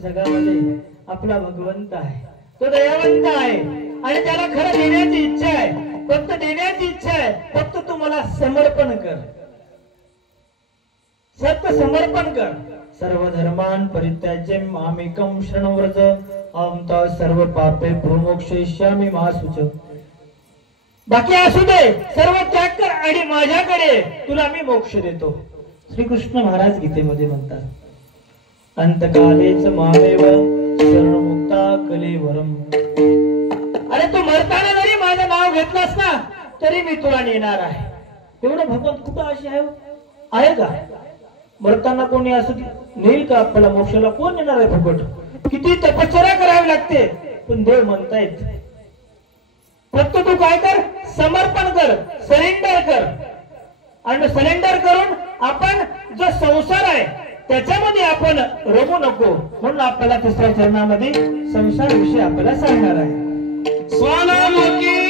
जगामध्ये आपला भगवंत आहे, तो दयावंत आहे आणि त्याला खरं देण्याची इच्छा आहे, फक्त देण्याची इच्छा आहे, फक्त तू मला समर्पण कर, सत्य समर्पण कर. सर्व धर्मान परित्याज्य मामेकं शरणं व्रज अहं ता सर्व पापे प्रोमोक्षयिष्यामि मा शुच. बाकी असू दे, सर्व त्याग कर आणि माझ्याकडे, तुला मी मोक्ष देतो. श्रीकृष्ण महाराज गीतेमध्ये म्हणतात, अंतकालेच मामेव शरणमुक्ता कलेवरम. अरे तू मरताना जरी माझं नाव घेतलंस ना तरी मी तुला नेणार आहे. एवढं भगवंत कुठं अशी आहे का? मरताना कोणी असं नेईल का आपल्याला मोक्षाला? कोण नेणार आहे फुकट? किती तपश्चर्या करावी लागते, पण देव म्हणतायत फक्त तू काय कर, समर्पण कर, सरेंडर कर. आणि सरेंडर करून आपण जो संसार आहे त्याच्यामध्ये आपण रमू नको. म्हणून आपल्याला तिसऱ्या चरणामध्ये संसार विषय आपल्याला सांगणार आहे. स्वानमुखी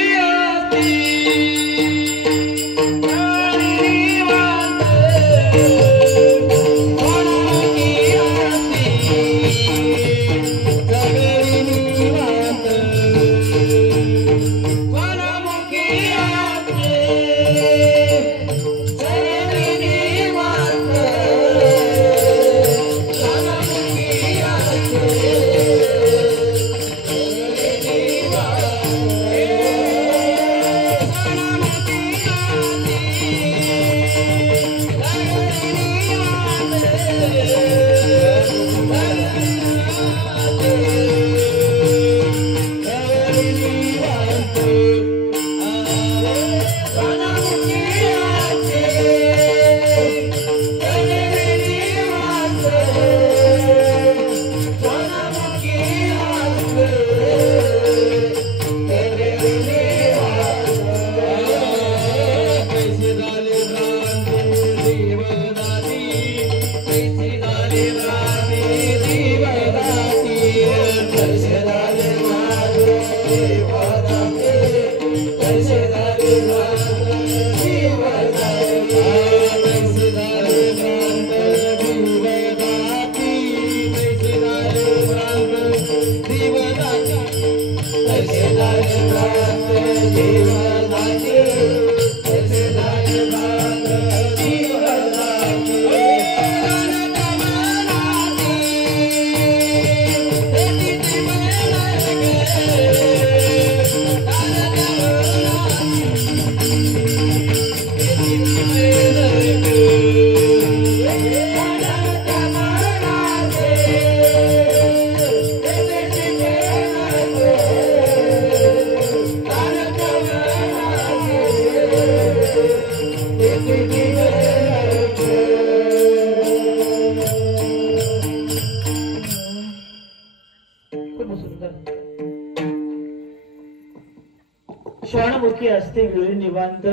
श्वानमुखी असते वेळी निवांत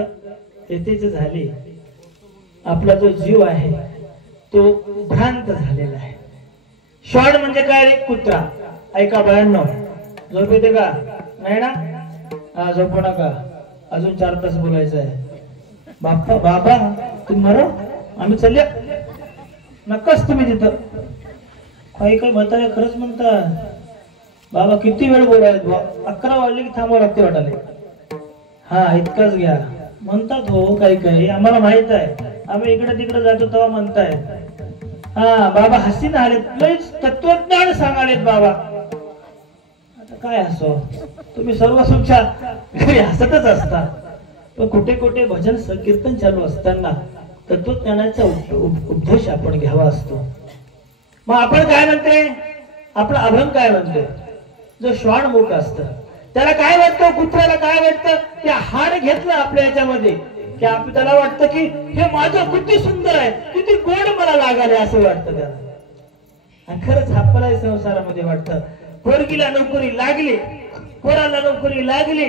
तेथेच झाले. आपला जो जीव आहे तो भ्रांत झालेला आहे. श्वान म्हणजे काय रे? कुत्रा. ऐका बायांनो, झोप येते का? नाही ना? हा, झोपू नका, अजून 4 तास बोलायचं आहे. बाप्पा बाबा तुम्ही मरो, आम्ही चालल्या. नकाच तुम्ही तिथं. काही काही म्हातारे खरंच म्हणतात बाबा किती वेळ बोलायच बा, 11 वाजले की थांबावं लागते वाटाले. हा, इतकंच घ्या म्हणतात हो. काही काही आम्हाला माहित आहे, आम्ही इकडे तिकडे जातो तेव्हा म्हणताय. हा बाबा हसीन आलेत, लयच तत्वज्ञान सांगालेत बाबा. आता काय हसो, तुम्ही सर्व तुमच्या घरी हसतच असता, पण कुठे कुठे भजन संकीर्तन चालू असताना तत्वज्ञानाचा उपदेश आपण घ्यावा असतो. मग आपण काय म्हणते, आपला अभंग काय म्हणते? जो श्वानमुख असतं त्याला काय वाटतं, कुत्र्याला काय वाटतं, त्या हाड घेतलं आपल्या याच्यामध्ये की त्याला वाटतं की हे माझं किती सुंदर आहे, किती गोड मला लागाले असं वाटतं त्याला. आणि खरंच आपल्याला संसारामध्ये वाटतं. पोरगीला नोकरी लागली, पोराला नोकरी लागली,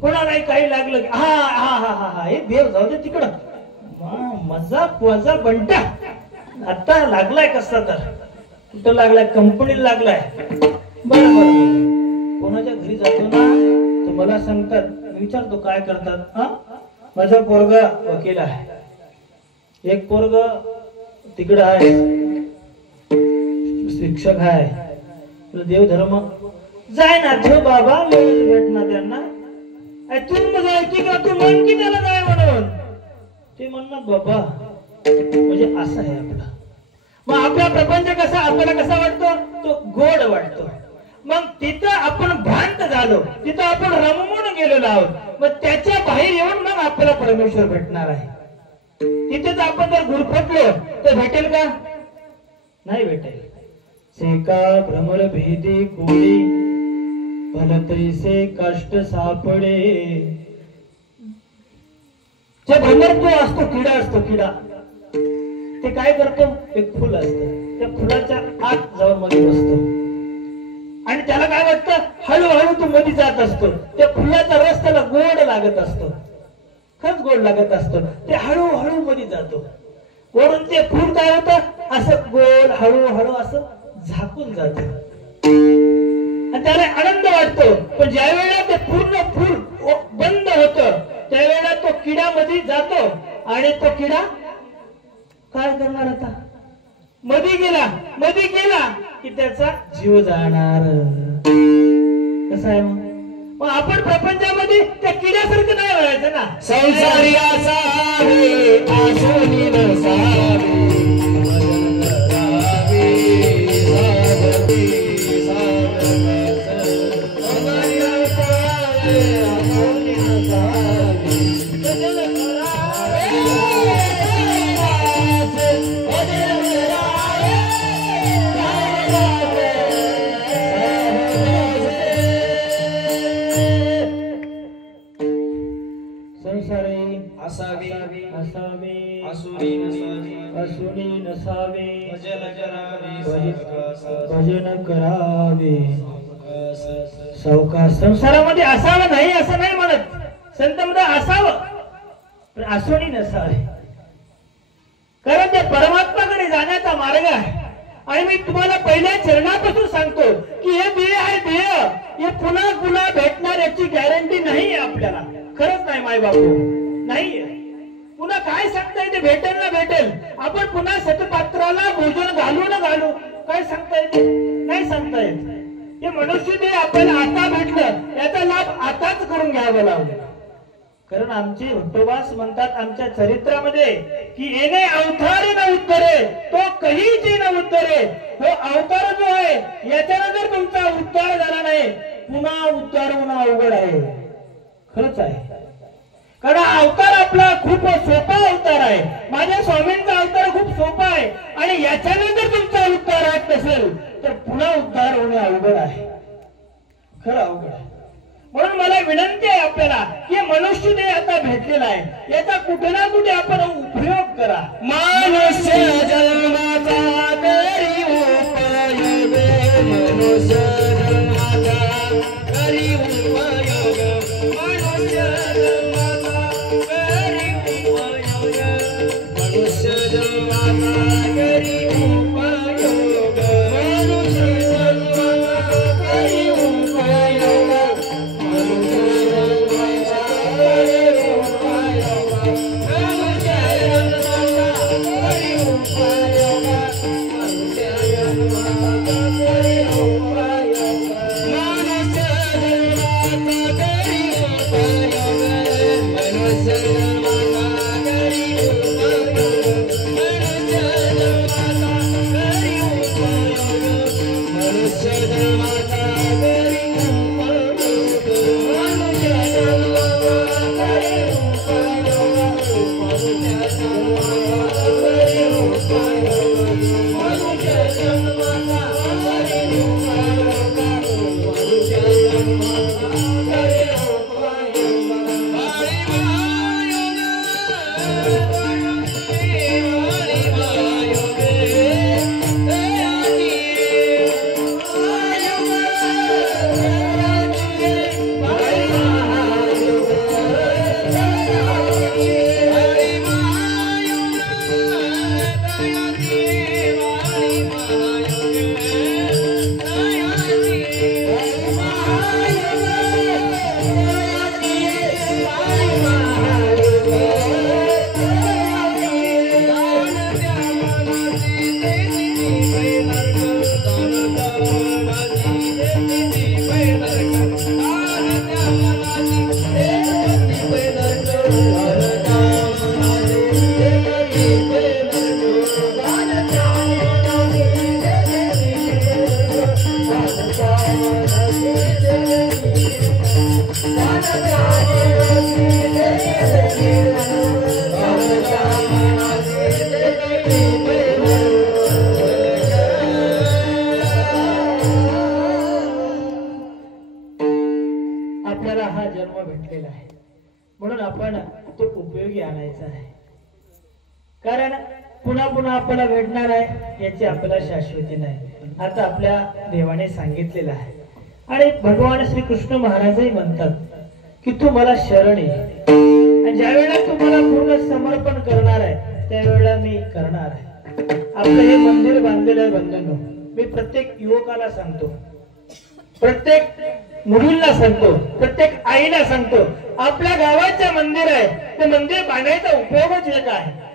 कोणालाही काही लागलं, हा हा हा हा हा हे देव जाऊ दे तिकडं, मजा वजा बंटा. आता लागलाय कसा तर, कुठं लागलाय? कंपनीला लागलाय. बरोबर. कोणाच्या घरी जातो ना तर मला सांगतात, विचारतो काय करतात. हा, माझा पोरगा वकील आहे, एक पोरग तिकडं आहे शिक्षक आहे, देवधर्म जाय ना ठेव बाबा भेटणार त्यांना तू जायची का तू म्हण की त्याला जाय म्हणून ते म्हणणार बाबा म्हणजे असं आहे आपला मग आपला प्रपंच कसा आपल्याला कसा वाटतो तो गोड वाटतो मग तिथं आपण भांत झालो तिथं आपण रमवून गेलेलो आहोत मग त्याच्या बाहेर येऊन मग आपल्याला परमेश्वर भेटणार आहे तिथेच आपण जर गुरफटलो तर भेटेल का नाही भेटेल सेका भ्रमर भेदी कोळी भलतैसे कष्ट सापडे जे भ्रमर तो असतो किडा ते काय करतो एक फुल असतं त्या फुलाच्या आत जाऊन मध्ये बसतो आणि त्याला काय वाटतं हळूहळू तो मध्ये जात असतो त्या फुलाचा रस त्याला गोड लागत असतो खरंच गोड लागत असतो ते हळूहळू मध्ये जातो वरून ते फूल काय होतं असं गोड हळूहळू असं झाकून जात आणि त्याला आनंद वाटतो पण ज्या वेळेला ते पूर्ण फूल बंद होतं त्यावेळेला तो किडा मध्ये जातो आणि तो किडा काय करणार आता मध्ये गेला की त्याचा जीव जाणार कसं आहे मग आपण प्रपंचामध्ये त्या किड्यासारखं नाही व्हायचं ना संसारी असावे आसुनी नसावे भजन करावे सावकाश संसारामध्ये असावं नाही असं नाही म्हणत संत मध्ये असावं पण आसुनी नसावे कारण ते परमात्माकडे जाण्याचा मार्ग आहे आणि मी तुम्हाला पहिल्या चरणापासून सांगतो की हे देह आहे देह हे पुन्हा भेटणार याची गॅरंटी नाही आपल्याला खरंच नाही माय बापू नाही पुन्हा काय सांगता येते भेटेल ना भेटेल आपण पुन्हा सतपात्राला भोजन घालू काय सांगता येते नाही सांगता येत हे मनुष्य देह आपल्याला आता भेटलं याचा लाभ आताच करून घ्यावा लागेल कारण आमचे भट्टोबास म्हणतात आमच्या चरित्रामध्ये की येणे अवतार न उत्तरे तो कहीची न उत्तरे हो अवतार जो आहे याच्यानं जर तुमचा उद्धार झाला नाही पुन्हा उद्धार होणं अवघड आहे खरंच आहे कारण अवतार आपला खूप सोपा अवतार आहे माझ्या स्वामींचा अवतार खूप सोपा आहे आणि याच्यानंतर तुमचा उद्धार होत नसेल तर पुन्हा उद्धार होणे अवघड आहे खरं अवघड आहे म्हणून मला विनंती आहे आपल्याला की मनुष्य देह आता भेटलेला आहे याचा कुठे ना कुठे आपण उपयोग करा मनुष्य जन्माचा करी उपयोग मनुष्य जन्माचा करी उपयोग मनुष्य जन्माचा करी उपयोग मनुष्य जन्माचा करी उपयोग मनुष्य जन्माचा करी उपयोग आपल्याला हा जन्म भेटलेला आहे म्हणून आपण तो उपयोगी आणायचा आहे, कारण पुन्हा पुन्हा आपल्याला भेटणार आहे याची आपल्याला शाश्वती नाही. आता आपल्या देवाने सांगितलेलं आहे आणि भगवान श्री कृष्ण महाराजही म्हणतात की तू मला शरण ये, आणि ज्या वेळेला तू मला पूर्ण समर्पण करणार आहे त्यावेळेला मी करणार आहे. आपलं हे मंदिर बांधलेलं आहे बंधूंनो, मी प्रत्येक युवकाला सांगतो, प्रत्येक मुलींना सांगतो, प्रत्येक आईला सांगतो, आपल्या गावाचं मंदिर आहे ते मंदिर बांधायचा उपयोगच एक आहे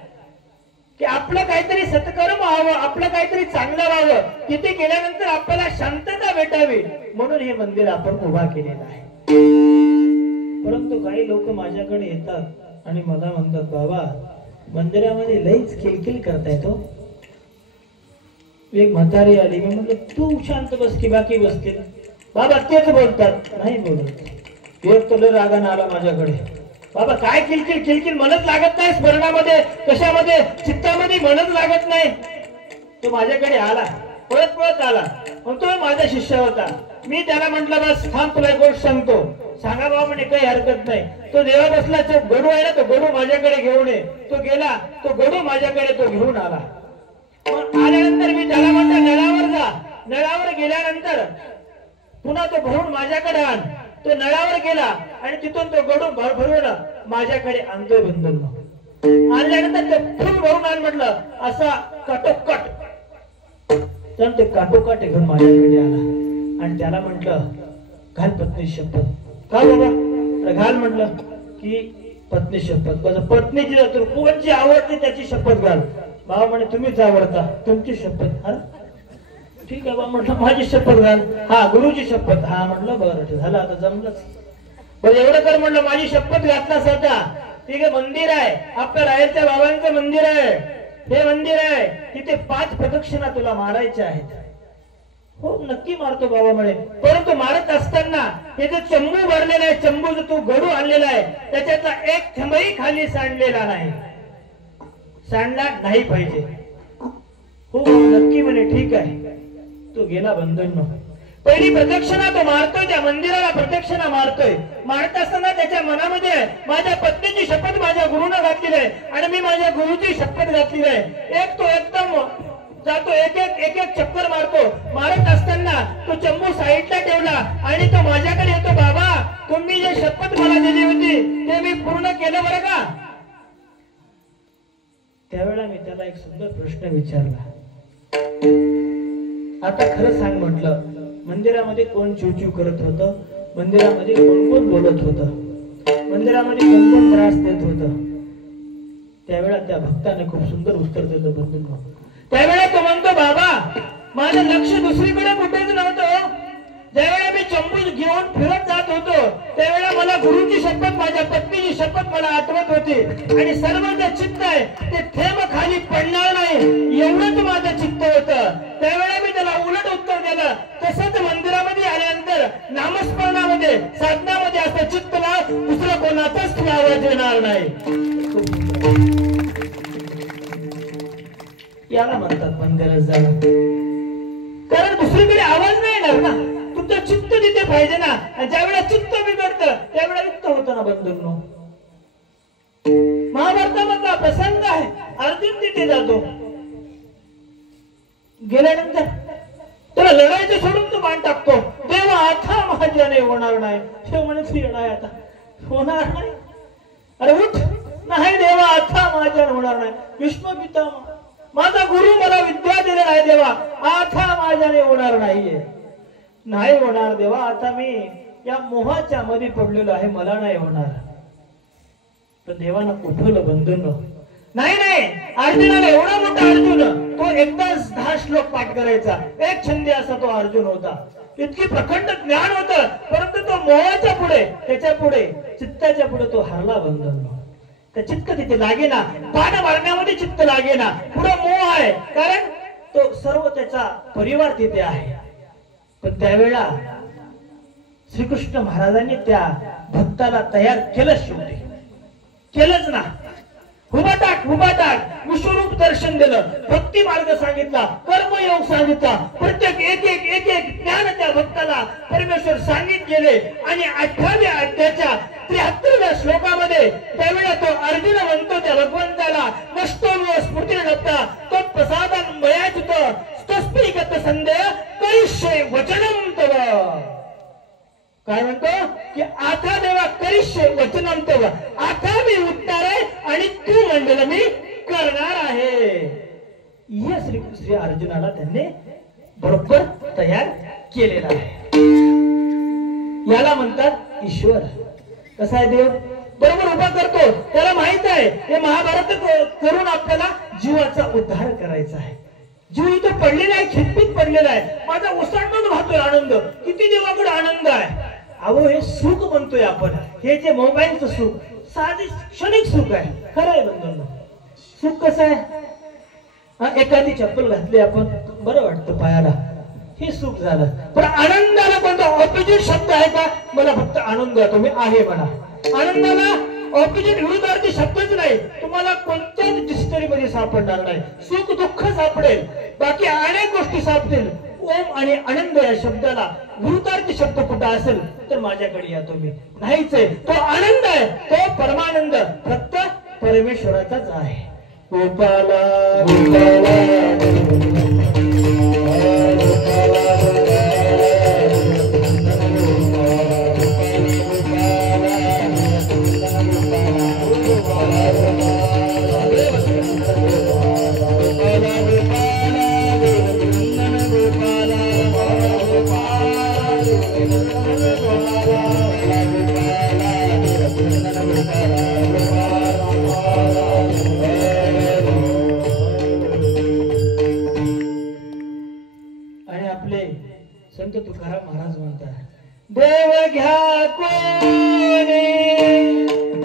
की आपलं काहीतरी सत्कर्म व्हावं, आपलं काहीतरी चांगलं व्हावं, तिथे गेल्यानंतर आपल्याला शांतता भेटावी म्हणून हे मंदिर आपण उभा केलेलं आहे. परंतु काही लोक माझ्याकडे येतात आणि मला म्हणतात, बाबा मंदिरामध्ये लईच किलकिल करताय तो. एक म्हातारी आली, मी म्हणलं तू शांत बस की बाकी बसतील. बाबा तेच बोलतात, नाही बोलत. एक तो रागाने आला माझ्याकडे, बाबा काय किलकिल किलकिल मनच लागत नाही, स्मरणामध्ये कशामध्ये चित्तामध्ये मनच लागत नाही. तो माझ्याकडे आला, पळत पळत आला, तो माझा शिष्य होता. मी त्याला म्हटलं बस थांब, तुला एक गोष्ट सांगतो. सांगा बाबा म्हणे काही हरकत नाही. तो देवा बसला, तो गडू आहे ना, तो गडू माझ्याकडे घेऊन ये. तो गेला, तो गडू माझ्याकडे तो घेऊन आला. मग आल्यानंतर मी त्याला म्हटलं नळावर जा. नळावर गेल्यानंतर पुन्हा तो भरून माझ्याकडे आण. तो नळावर गेला आणि तिथून तो गडू भरून माझ्याकडे आणतोय बंधूंनो. आणल्यानंतर ते फुल भरून आण म्हटलं, असा काटोकाट. तर ते काटोकाट घेऊन माझ्याकडे आला आणि त्याला म्हटलं घाल पत्नी शपथ. का बाबा घाल म्हटलं की पत्नी शपथ. बस पत्नीची कोणची आवडते त्याची शपथ घाल. बाबा म्हणे तुम्हीच आवडता, तुमची शपथ. ठीक आहे बाबा म्हटलं माझी शपथ घाल. हा गुरुची शपथ. हा म्हटलं बरं झालं, आता जमलंच. बरं एवढं कर म्हटलं, माझी शपथ घातलास आता. ठीक आहे, मंदिर आहे आपल्या रायरच्या बाबांचं मंदिर आहे, हे मंदिर आहे, तिथे 5 प्रदक्षिणा तुला मारायच्या आहेत. हो नक्की मारतो बाबा म्हणे. परंतु मारत असताना हे जे चंबू भरलेला आहे, चंबू जो तू गडू आणलेला आहे त्याच्यातला एक थेंबही खाली सांडलेला नाही, सांडला नाही पाहिजे. हो नक्की म्हणे ठीक आहे. तो गेला बंधूंनो. पहिली प्रदक्षिणा तो मारतोय, त्या मंदिराला प्रदक्षिणा मारतोय. मारत असताना त्याच्या मनामध्ये माझ्या पत्नीची शपथ माझ्या गुरुनं घातलेली आहे आणि मी माझ्या गुरुची शपथ घातलेली आहे. एक तो एकदम जातो, एक एक चक्कर मारतो. मारत असताना तो चंबू साईडला ठेवला आणि तो माझ्याकडे येतो, बाबा तुम्ही जे शपथ मला दिली होती ते मी पूर्ण केलं बरं का. त्यावेळेला मी त्याला एक सुंदर प्रश्न विचारला, आता खरं सांग म्हटलं, मंदिरामध्ये कोण चिवचिव करत होतं, मंदिरामध्ये कोण कोण बोलत होतं, मंदिरामध्ये कोण कोण त्रास देत होतं. त्यावेळेला त्या भक्ताने खूप सुंदर उत्तर दिलं बंधूंनो. त्यावेळेला तो म्हणतो, बाबा माझं लक्ष दुसरीकडे कुठेच नव्हतं. ज्यावेळेला मी चंबू घेऊन फिरत जात होतो त्यावेळेला मला गुरुची शपथ, माझ्या पत्नीची शपथ मला आठवत होती आणि सर्व जे चित्त आहे ते थेंब खाली पडणार नाही एवढंच माझं चित्त होतं. त्यावेळेला मी त्याला उलट उत्तर दिलं, तसंच मंदिरामध्ये आल्यानंतर नामस्मरणामध्ये साधनामध्ये असं चित्त लाव, दुसरं कोणाचाच तुला आवाज येणार नाही. याला म्हणतात मंदिरात जाणं, कारण दुसरीकडे आवाज नाही येणार ना, तुमचं चित्त तिथे पाहिजे ना. आणि ज्यावेळेला चित्त बिघडतं त्यावेळेला रिक्त होतं ना बंधूंनो. महाभारतामधला प्रसंग आहे, अर्जुन तिथे जातो. गेल्यानंतर त्याला लढायचं सोडून तो मान टाकतो, देवा आता माझ्याने होणार नाही. हे म्हणत येणार आता होणार नाही, अरे उठ, नाही देवा आता माझ्याने होणार नाही. भीष्म पितामह माझा गुरु मला विद्या दिलेला आहे देवा, आता माझ्याने होणार नाहीये. नाही होणार देवा, आता मी या मोहाच्या मध्ये पडलेलो आहे, मला नाही होणार. तर देवानं उठवलं बंधूंनो. नाही नाही, अर्जुनाला एवढा मोठा अर्जुन, तो एकदाच 10 श्लोक पाठ करायचा, एक छंदी असा तो अर्जुन होता. इतकी प्रखंड ज्ञान होतं, परंतु तो मोहाच्या पुढे, त्याच्या पुढे, चित्ताच्या पुढे तो हरला बंधूंनो. त्या चित्त तिथे लागेना, बाण मारण्यामध्ये चित्त लागेना, पुढे मोह आहे, कारण तो सर्व त्याचा परिवार तिथे आहे. पण त्यावेळेला श्रीकृष्ण महाराजांनी त्या भक्ताला तयार केलं, शेवटी केलंच ना. हुबाटाक विश्वरूप दर्शन दिलं, भक्ती मार्ग सांगितला, कर्मयोग सांगितला, प्रत्येक एक ज्ञान त्या भक्ताला परमेश्वर सांगित गेले. आणि 18व्या अध्यायाच्या 73व्या श्लोकामध्ये त्यावेळेला तो अर्जुन म्हणतो त्या भगवंताला, नष्टो स्फूर्ती लब्धा तत्प्रसादान मयाच्युत तस्मैगत संदेह करिष्ये वचनम तव. काय म्हणतो की आता देवा करिष्ये वचनम तव, आता मी उठणार आहे आणि तू म्हणलेलं मी करणार आहे. या श्री अर्जुनाला त्यांनी बरोबर तयार केलेला आहे. याला म्हणतात ईश्वर. कसा आहे देव? बरोबर उभा करतो. त्याला माहित आहे हे महाभारत करून आपल्याला जीवाचा उद्धार करायचा आहे. जीव इथं पडलेला आहे, खितपीत पडलेला आहे. माझा ओसांडून राहतोय आनंद. किती देवाकडे आनंद आहे. अहो हे सुख म्हणतोय आपण, हे जे मोबाईलचं सुख साधे क्षणिक सुख आहे. खरं आहे बंधूंनो. सुख कसं आहे? एखादी चप्पल घातली आपण, बरं वाटतं पायाला, हे सुख झालं. पण आनंदाला कोणता ऑपोजिट शब्द आहे का? मला फक्त आनंद आहे, तुम्ही आहे म्हणा. आनंदाला ऑपोजिट विरुद्धार्थी शब्दच नाही. तुम्हाला कोणत्याच डिक्शनरीमध्ये सापडणार नाही. सुख दुःख सापडेल, बाकी अनेक गोष्टी सापडेल. ओम आणि आनंद या शब्दाला विरुद्धार्थी शब्द कुठं असेल तर माझ्याकडे या तुम्ही. नाहीच आहे. तो आनंद आहे, तो परमानंद फक्त परमेश्वराचाच आहे. गोपाला संत तुकाराम महाराज म्हणतात, देव घ्या कोणी,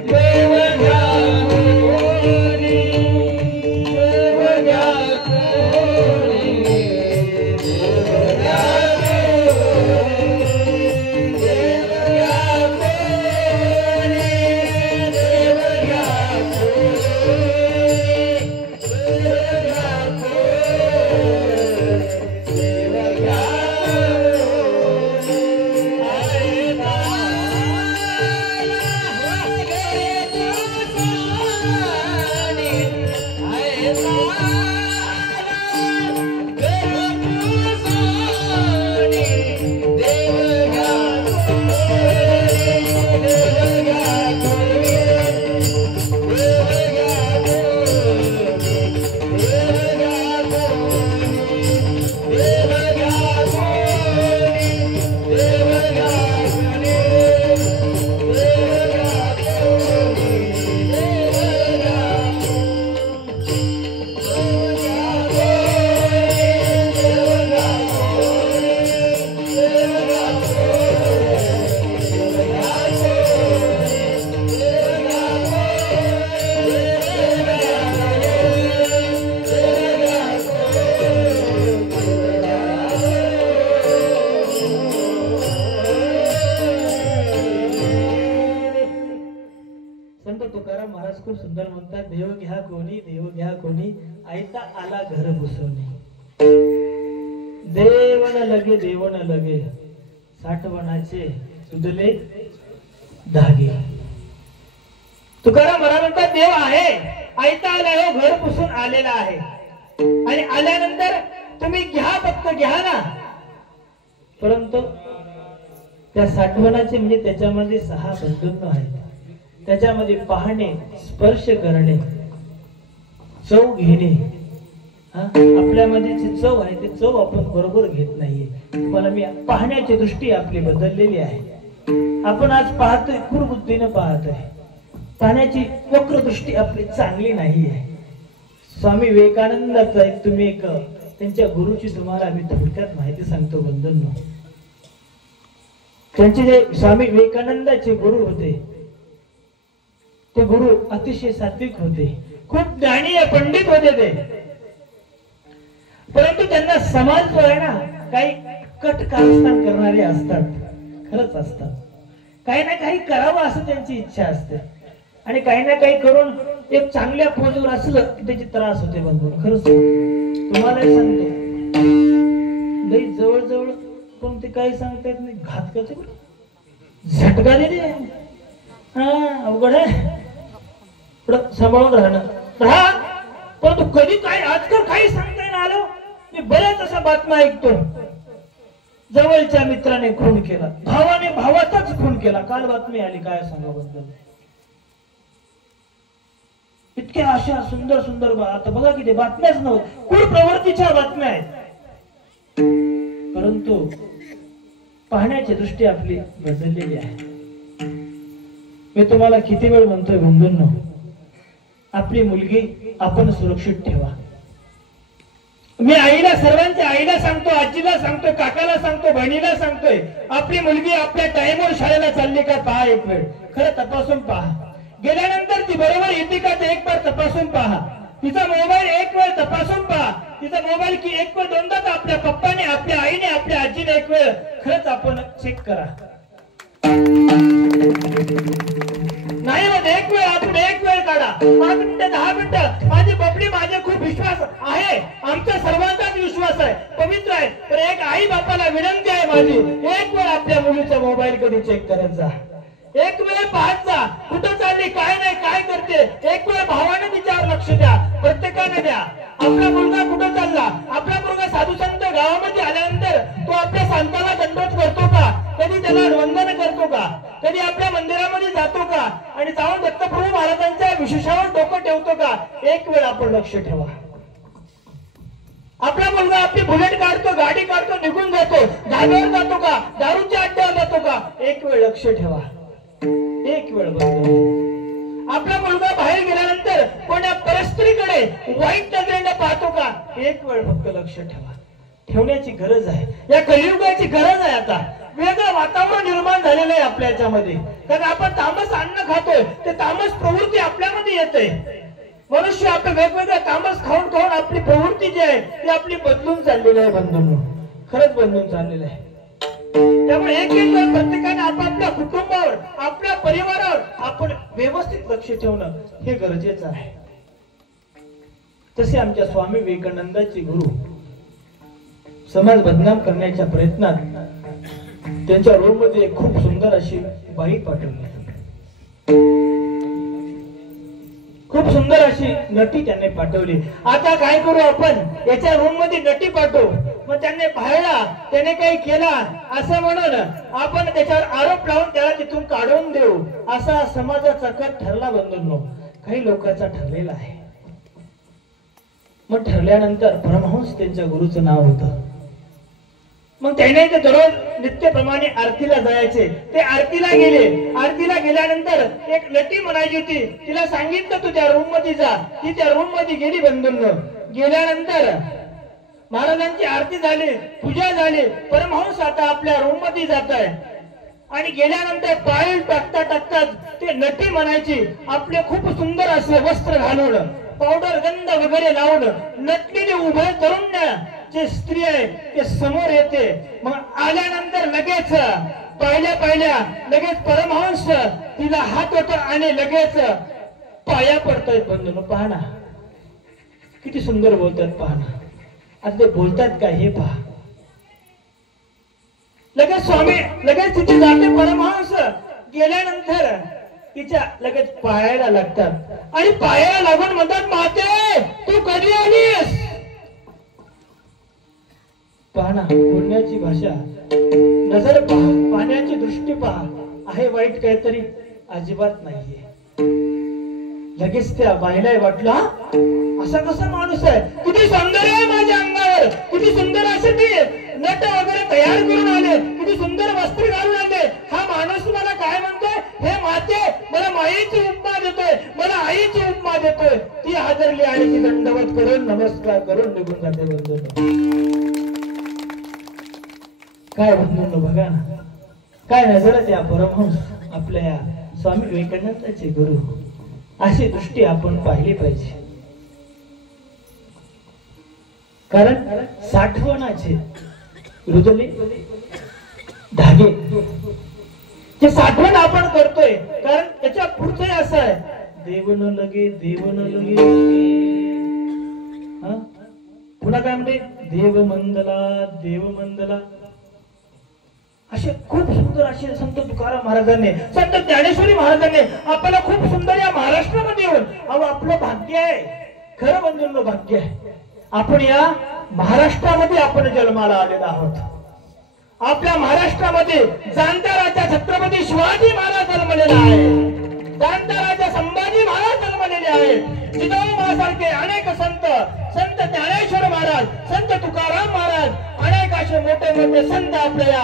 देव घ्या कोणी, देव घ्या कोणी, देव घ्या कोणी, देव घ्या कोणी, देव घ्या खूप सुंदर म्हणतात, देव घ्या कोणी, देव घ्या कोणी, आयता आला घर घुसवणे. देवन लगे, देवन लगे, साठवणाचे सुधले धागे. तुकाराम महाराज म्हणतात, देव आहे, आयता आला हो, घर पुसून आलेला आहे. आणि आल्यानंतर तुम्ही घ्या, फक्त घ्या ना. परंतु त्या साठवणाचे म्हणजे त्याच्यामध्ये 6 बंधन आहेत. त्याच्यामध्ये पाहणे, स्पर्श करणे, चव घेणे. आपल्यामध्ये जी चव आहे ती चव आपण बरोबर घेत नाहीये. तुम्हाला मी पाहण्याची दृष्टी आपली बदललेली आहे. आपण आज पाहतोय, कुरबुद्धीनं पाहतोय. पाहण्याची वक्र दृष्टी आपली चांगली नाही आहे. स्वामी विवेकानंदाचा तुम्ही एक त्यांच्या गुरुची तुम्हाला आम्ही थोडक्यात माहिती सांगतो बंधूंनो. त्यांचे जे स्वामी विवेकानंदाचे गुरु होते, ते गुरु अतिशय सात्विक होते, खूप ज्ञानी पंडित होते ते. परंतु त्यांना समाज जो आहे ना, काही कट कारस्थान करणारे असतात, खरंच असतात. काही ना काही करावं असं त्यांची इच्छा असते आणि काही ना काही करून एक चांगल्या पोजवर असलं की त्याची त्रास होते. बंधू खरंच तुम्हालाही सांगतो, लई जवळ जवळ पण ते काही सांगता येत नाही. घात करते झटका देते. हा अवघड आहे. थोडं सांभाळून राहा. परंतु कधी काय आजकाल काही सांगता येणार आलं. मी बऱ्याच अशा बातम्या ऐकतो. जवळच्या मित्राने खून केला, भावाने भावाचाच खून केला. काल बातमी आली, काय सांगाबद्दल. इतक्या अशा सुंदर सुंदर आता बघा की ते बातम्याच नव्हत्या, क्रूर प्रवृत्तीच्या बातम्या आहेत. परंतु पाहण्याची दृष्टी आपली बदललेली आहे. मी तुम्हाला किती वेळ म्हणतोय बंधूंनो, आपली मुलगी आपण सुरक्षित ठेवा. मी आईला, सर्वांच्या आईला सांगतो, आजीला सांगतोय, काकाला सांगतो, बहिणीला सांगतोय, आपली मुलगी आपल्या टाइमवर शाळेला चालली का पहा. एक वेळ खरं तपासून पहा. गेल्यानंतर ती बरोबर येते का ते एक बार तपासून पहा. तिचा मोबाईल एक वेळ तपासून पहा. तिचा मोबाईल की एक वेळ दोनदा आपल्या पप्पाने, आपल्या आईने, आपल्या आजीने एक वेळ खरंच आपण चेक करा. नाही मग एक वेळ आपण एक वेळ काढा, 5 मिनिटं 10 मिनिटं. माझी बबली, माझे खूप विश्वास आहे, आमचा सर्वांचाच विश्वास आहे, पवित्र आहे. तर एक आई बापाला विनंती आहे माझी, एक वेळ आपल्या मुलीचा मोबाईल कधी चेक करत जा. एक वेळ पाहत जा, कुठं चालली, काय नाही, काय करते. एक वेळ भावाने तिच्यावर लक्ष द्या, प्रत्येकाने द्या. आपला मुलगा कुठं चालला, आपला मुलगा साधू संत गावामध्ये आल्यानंतर तो आपल्या संताला दंडवत करतो का, कधी त्याला वंदन करतो का, कधी आपल्या मंदिरामध्ये जातो का, आणि जाऊन दत्तप्रभू महाराजांच्या विशेषावर डोकं ठेवतो का. एक वेळ आपण लक्ष ठेवा. आपला मुलगा आपली बुलेट काढतो, गाडी काढतो, निघून जातो, धाब्यावर जातो का, दारूच्या अड्ड्यावर जातो का. एक वेळ लक्ष ठेवा. एक वेळ बघतो. आपला मुलगा बाहेर गेल्यानंतर कोण्या परस्त्रीकडे वाईट नजरेने पाहतो का. एक वेळ फक्त लक्ष ठेवा. ठेवण्याची गरज आहे, या कलियुगाची गरज आहे. आता वेगळं वातावरण निर्माण झालेलं आहे आपल्या याच्यामध्ये. कारण आपण तामस अन्न खातोय, ते तामस प्रवृत्ती आपल्यामध्ये येते. मनुष्य आपलं वेगवेगळं तामस खाऊन खाऊन आपली प्रवृत्ती जी आहे ती आपली बदलून चाललेली आहे बंधूंनो, खरंच बदलून चाललेलं आहे. त्यामुळे एक एक वेळ प्रत्येकाने आपापल्या कुटुंबावर, आपल्या परिवारावर आपण व्यवस्थित लक्ष ठेवणं हे गरजेचं आहे. तसे आमच्या स्वामी विवेकानंदाचे गुरु समाज बदनाम करण्याच्या प्रयत्नात त्यांच्या रूम मध्ये खूप सुंदर अशी बाई पाठवली, खूप सुंदर अशी नटी त्यांनी पाठवली. आता काय करू आपण, याच्या रूम मध्ये नटी पाठवू. मग त्यांनी पाहिला, त्याने काही केला असं म्हणून आपण त्याच्यावर आरोप लावून त्याला तिथून काढून देऊ, असा समाजाचा कट ठरला बंधूंनो. काही लोकांचा ठरलेला आहे. मग ठरल्यानंतर परमहंस त्यांच्या गुरुचं नाव होतं. मग त्याने ते दररोज नित्यप्रमाणे आरतीला जायचे. ते आरतीला गेले. आरतीला गेल्यानंतर एक नटी म्हणायची होती, तिला सांगितलं तू त्या रूम मध्ये जा. ती त्या रूम मध्ये गेली बंधूंनो. गेल्यानंतर महाराजांची आरती झाली, पूजा झाली. परमहंस आता आपल्या रूम मध्ये जात आहे आणि गेल्यानंतर पाय टाकता टाकताच ते नटी म्हणायची, आपले खूप सुंदर असे वस्त्र घालून, पावडर गंध वगैरे लावून नटलेली उभे तरुण जे स्त्री आहे ते समोर येते. मग आल्यानंतर लगेच पाहिल्या लगेच परमहंस तिला हात होतो आणि लगेच पाया पडतायत बंधूंनो. पहा ना किती सुंदर बोलतात, पहा ना. आता ते बोलतात काय हे पहा. लगेच स्वामी लगेच तिथे जाते. परमहंस गेल्यानंतर तिच्या लगेच पायाला लागतात आणि पायाला लागून म्हणतात, माते तू कधी आलीस. पहा ना बोलण्याची भाषा, नजर पहा, पाहण्याची दृष्टी पहा. आहे वाईट काहीतरी अजिबात नाहीये. लगेच त्या बाईला वाटलं, असा कसा माणूस आहे, किती सौंदर्य आहे माझ्या अंगावर, किती सुंदर असे ते नट वगैरे तयार करून आले, किती सुंदर वस्त्र घालून आले. हा माणूस मला काय म्हणतोय, हे माते मला माईची उपमा देतोय, मला आईची उपमा देतोय. ती हादरली आणि ती दंडवत करून नमस्कार करून निघून जाते बंधूंनो. काय बंधूंनो बघा ना, काय नजर त्या परमहंस आपल्या या स्वामी विवेकानंदाचे गुरु. अशी दृष्टी आपण पाहिली पाहिजे. कारण साठवणाचे रुजली धागे जे साठवण आपण करतोय, कारण त्याच्या पुढचं असं आहे, देव न लगे पुन्हा काय म्हणते, देव मंदला असे खूप सुंदर असे संत तुकाराम महाराजांनी, संत ज्ञानेश्वरी महाराजांनी आपल्याला खूप सुंदर या महाराष्ट्रामध्ये येऊन, अहो आपलं भाग्य आहे, खरं बंधूंनो भाग्य आहे, आपण या महाराष्ट्रामध्ये आपण जन्माला आलेलो आहोत. आपल्या महाराष्ट्रामध्ये जाणता राजा छत्रपती शिवाजी महाराज जन्मलेला आहे, जाणता राजा संभाजी महाराज जन्मलेले आहेत, जिजाऊसारखे अनेक संत, संत ज्ञानेश्वर महाराज, संत तुकाराम महाराज, अनेक असे मोठे मोठे संत आपल्या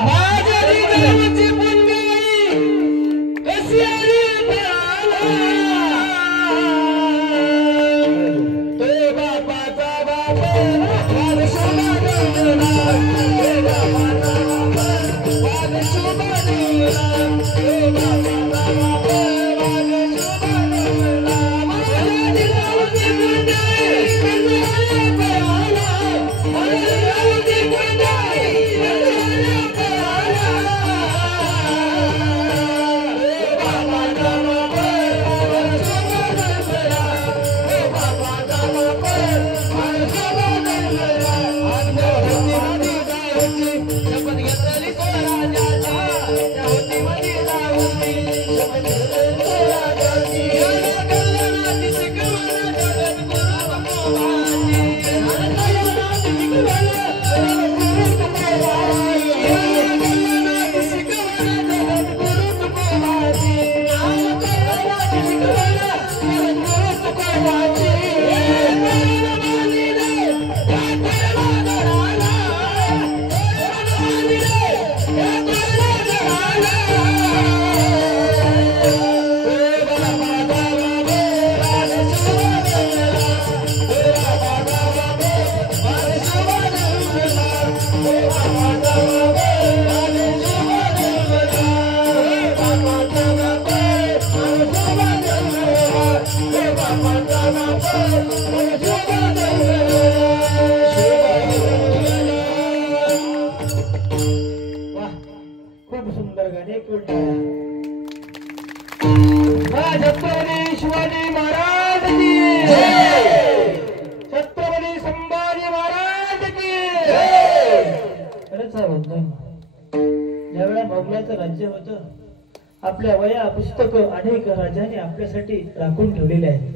छत्रपती शिवाजी महाराज की जय, छत्रपती संभाजी महाराज की जय. खरंच आहे, ज्यावेळेला मोगलाचं राज्य होतं, आपल्या वया पुस्तक अनेक राजांनी आपल्यासाठी राखून ठेवलेले आहेत,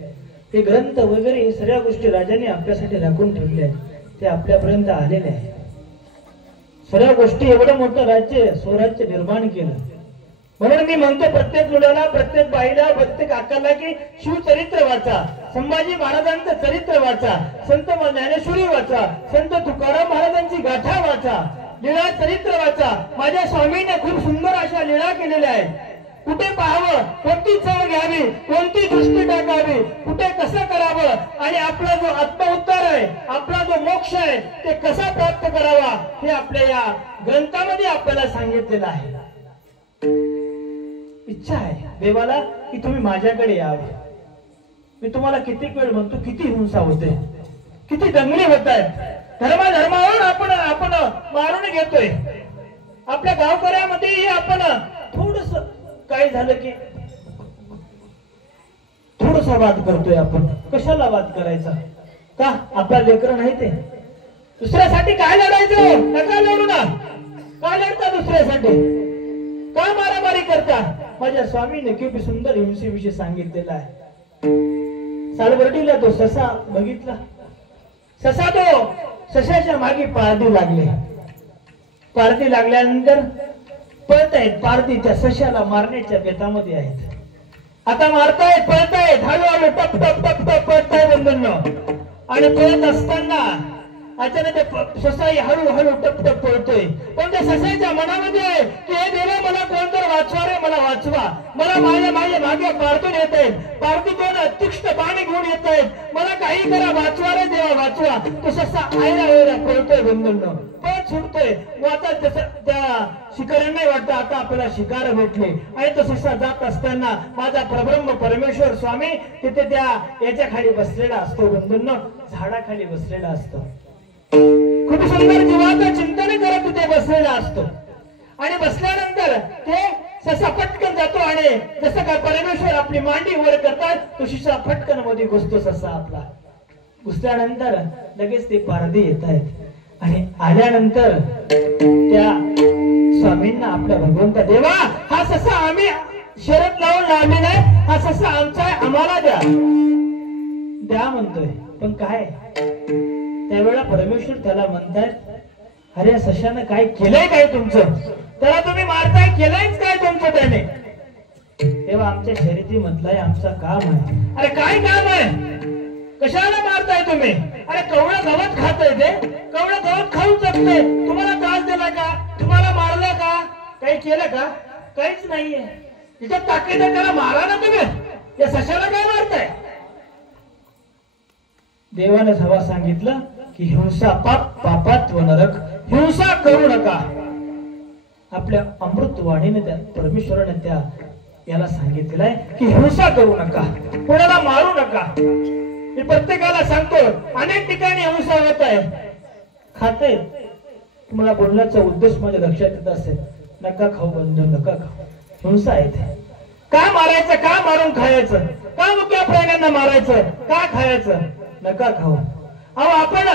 ते ग्रंथ वगैरे हे सगळ्या गोष्टी राजांनी आपल्यासाठी राखून ठेवलेल्या आहेत, ते आपल्यापर्यंत आलेले आहेत. सगळ्या गोष्टी एवढं मोठं राज्य स्वराज्य निर्माण केलं. म्हणून मी म्हणतो प्रत्येक मुलाला, प्रत्येक बाईला, प्रत्येक अक्काला की शिवचरित्र वाचा, संभाजी महाराजांचं चरित्र वाचा, संत ज्ञानेश्वरी वाचा, संत तुकाराम महाराजांची गाथा वाचा, लीळा चरित्र वाचा. माझ्या स्वामीने खूप सुंदर अशा लीळा केलेल्या आहेत. कुठे पाहावं, कोणती चव घ्यावी, कोणती दृष्टी टाकावी, कुठे कसं करावं, आणि आपला जो आत्मउद्धार आहे, आपला जो मोक्ष आहे, ते कसा प्राप्त करावा, हे आपल्या या ग्रंथामध्ये आपल्याला सांगितलेलं आहे. इच्छा आहे देवाला की तुम्ही माझ्याकडे यावे. मी तुम्हाला किती वेळ म्हणतो, किती हिंसा होते, किती दंगली होत आहेत, धर्मावरून आपण मारून घेतोय. आपल्या गावकऱ्यामध्ये आपण थोडस काय झालं की थोडासा वाद करतोय. आपण कशाला वाद करायचा, का आपला लेकरं नाही ते, दुसऱ्यासाठी काय लढायचं, नका लढू ना. काय लढता दुसऱ्यासाठी, का मारामारी करता. माझ्या स्वामीने किती सुंदर हिंसेविषयी सांगितलेला आहे. सालबर्डीला तो ससा बघितला, ससा तो सशाच्या मागे पारधी लागले. पारधी लागल्यानंतर पळतायत, पारधी त्या सशाला मारण्याच्या बेतामध्ये आहेत. आता मारतायत, पळतायत, हळूहळू टप टप टप टप पळताय बंधूंनो. आणि पळत असताना अचानक ससाई हळूहळू टप टप पळतोय. पण त्या ससाईच्या मनामध्ये आहे की हे देवा, मला कोणतर वाचवा रे, मला वाचवा, मला माझ्या मागे पारतून येत आहेत, पारती कोण तीक्ष्ण बाणी घेऊन येत आहेत, मला काही करा, वाचवा रे देवा, वाचवा. तो ससा आयला पळतोय बंधूंनो, पळत सुटतोय. आता त्या शिकाऱ्यांना वाटतं आता आपल्याला शिकार भेटले. आणि तो ससा जात असताना माझा परब्रह्म परमेश्वर स्वामी तिथे त्या याच्या खाली बसलेला असतो बंधूंनो, झाडाखाली बसलेला असतो. खूप सुंदर जीवाचं चिंतन करत तिथे बसलेला असतो आणि बसल्यानंतर ते ससा पटकन जातो आणि जसं काय परमेश्वर आपली मांडी वर करतात तो शिष्या फटकन मध्ये घुसतो ससा आपला. घुसल्यानंतर लगेच ते पारधी येत आहेत आणि आल्यानंतर त्या स्वामींना आपल्या भगवंता देवा हा ससा आम्ही शरत लावून लावलेला आहे, हा ससा आमचा आहे, आम्हाला द्या म्हणतोय. पण काय त्यावेळेला परमेश्वर त्याला म्हणतायत अरे सशानं काय केलंय काय तुमचं, त्याला तुम्ही मारताय, केलंयच काय तुमचं त्याने. तेव्हा आमच्या शर्यती म्हटलंय आमचा काम आहे. अरे काय काम आहे, कशाला मारताय तुम्ही. अरे कवळं गवत खातोय ते, कवळं गवत खाऊन जगतोय, तुम्हाला त्रास दिला का, तुम्हाला मारलं का, काही केलं का, काहीच नाहीये. तिच्यात ताकद आहे त्याला मारा ना तुम्ही, या सशाला काय मारताय. देवाने सभा सांगितलं की हिंसा पाप, पापात्व नरक, हिंसा करू नका. आपल्या अमृतवाणीने त्या परमेश्वराने त्या याला सांगितलंय की हिंसा करू नका, कोणाला मारू नका. मी प्रत्येकाला सांगतो अनेक ठिकाणी हिंसा होत आहे, खाते. तुम्हाला बोलण्याचा उद्देश माझ्या लक्षात येत असेल, नका खाऊ बंधू, नका खाऊ. हिंसा आहे. का मारायचं, का मारून खायचं, का मुक्या प्राण्यांना मारायचं, का खायचं, नका खाऊ. अहो आपण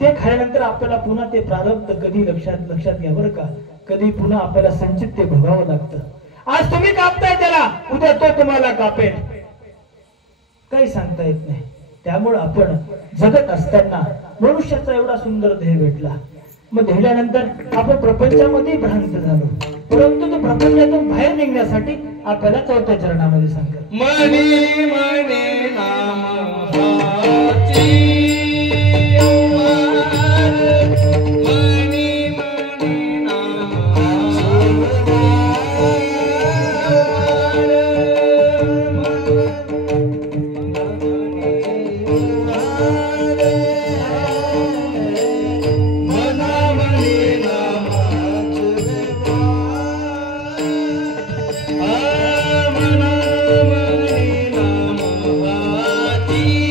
ते खाल्यानंतर आपल्याला पुन्हा ते प्रारब्ध कधी लक्षात घ्या बरं का, कधी पुन्हा आपल्याला संचित ते भोगावं लागतं. आज तुम्ही कापताय त्याला, उद्या तो तुम्हाला कापेल, काही सांगता येत नाही. त्यामुळे आपण जगत असताना मनुष्याचा एवढा सुंदर देह भेटला, मग धेल्यानंतर आपण प्रपंचामध्ये भ्रांत झालो, परंतु तो प्रपंचातून बाहेर निघण्यासाठी आपल्याला चौथ्या चरणामध्ये सांगतात मनी मनी नाम Mani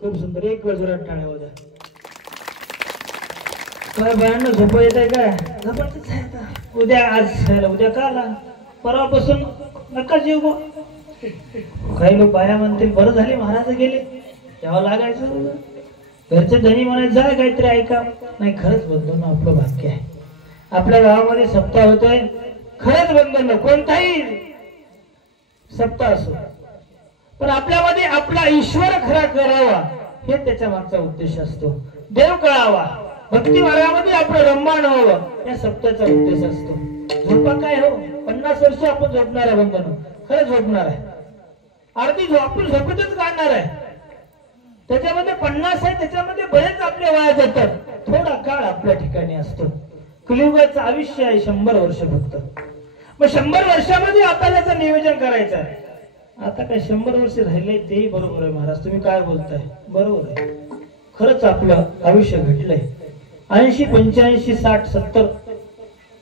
खूप सुंदर. एक वेळ जोरात टाळ्या होत्या. काय बायांना झोप येत आहे काय? झोपायचंच आहे आता. उद्या आज उद्या का आला? परवापासून नका जीव बा. काही लोक बाया म्हणतील बरं झाले महाराज गेले, तेव्हा लागायचं. घरचे धनी म्हणायचं जा काहीतरी ऐका. नाही, खरंच बंधन आपलं भाग्य आहे. आपल्या गावामध्ये सप्ताह होतोय. खरंच बंधन कोणताही सप्ताह असो, पण आपल्यामध्ये आपला ईश्वर खरा करावा हे त्याच्या मागचा उद्देश असतो. देव कळावा, भक्ती मार्गामध्ये आपलं रममाण व्हावं या सप्ताहाचा उद्देश असतो. झोपा काय हो, 50 वर्ष आपण झोपणार आहे बंधन, खरंच झोपणार आहे. अर्धी झोप आपण झोपेतच काढणार आहे. त्याच्यामध्ये 50 आहे, त्याच्यामध्ये बरेच आपले वाया जातात. थोडा काळ आपल्या ठिकाणी असतो. कलियुगाचं आयुष्य आहे 100 वर्ष फक्त. मग 100 वर्षामध्ये आपल्याला त्याचं नियोजन करायचं आहे. आता काय 100 वर्ष राहिले तेही बरोबर आहे महाराज, तुम्ही काय बोलताय? बरोबर आहे, खरंच आपलं आयुष्य घडलंय. 80, 85, 60, 70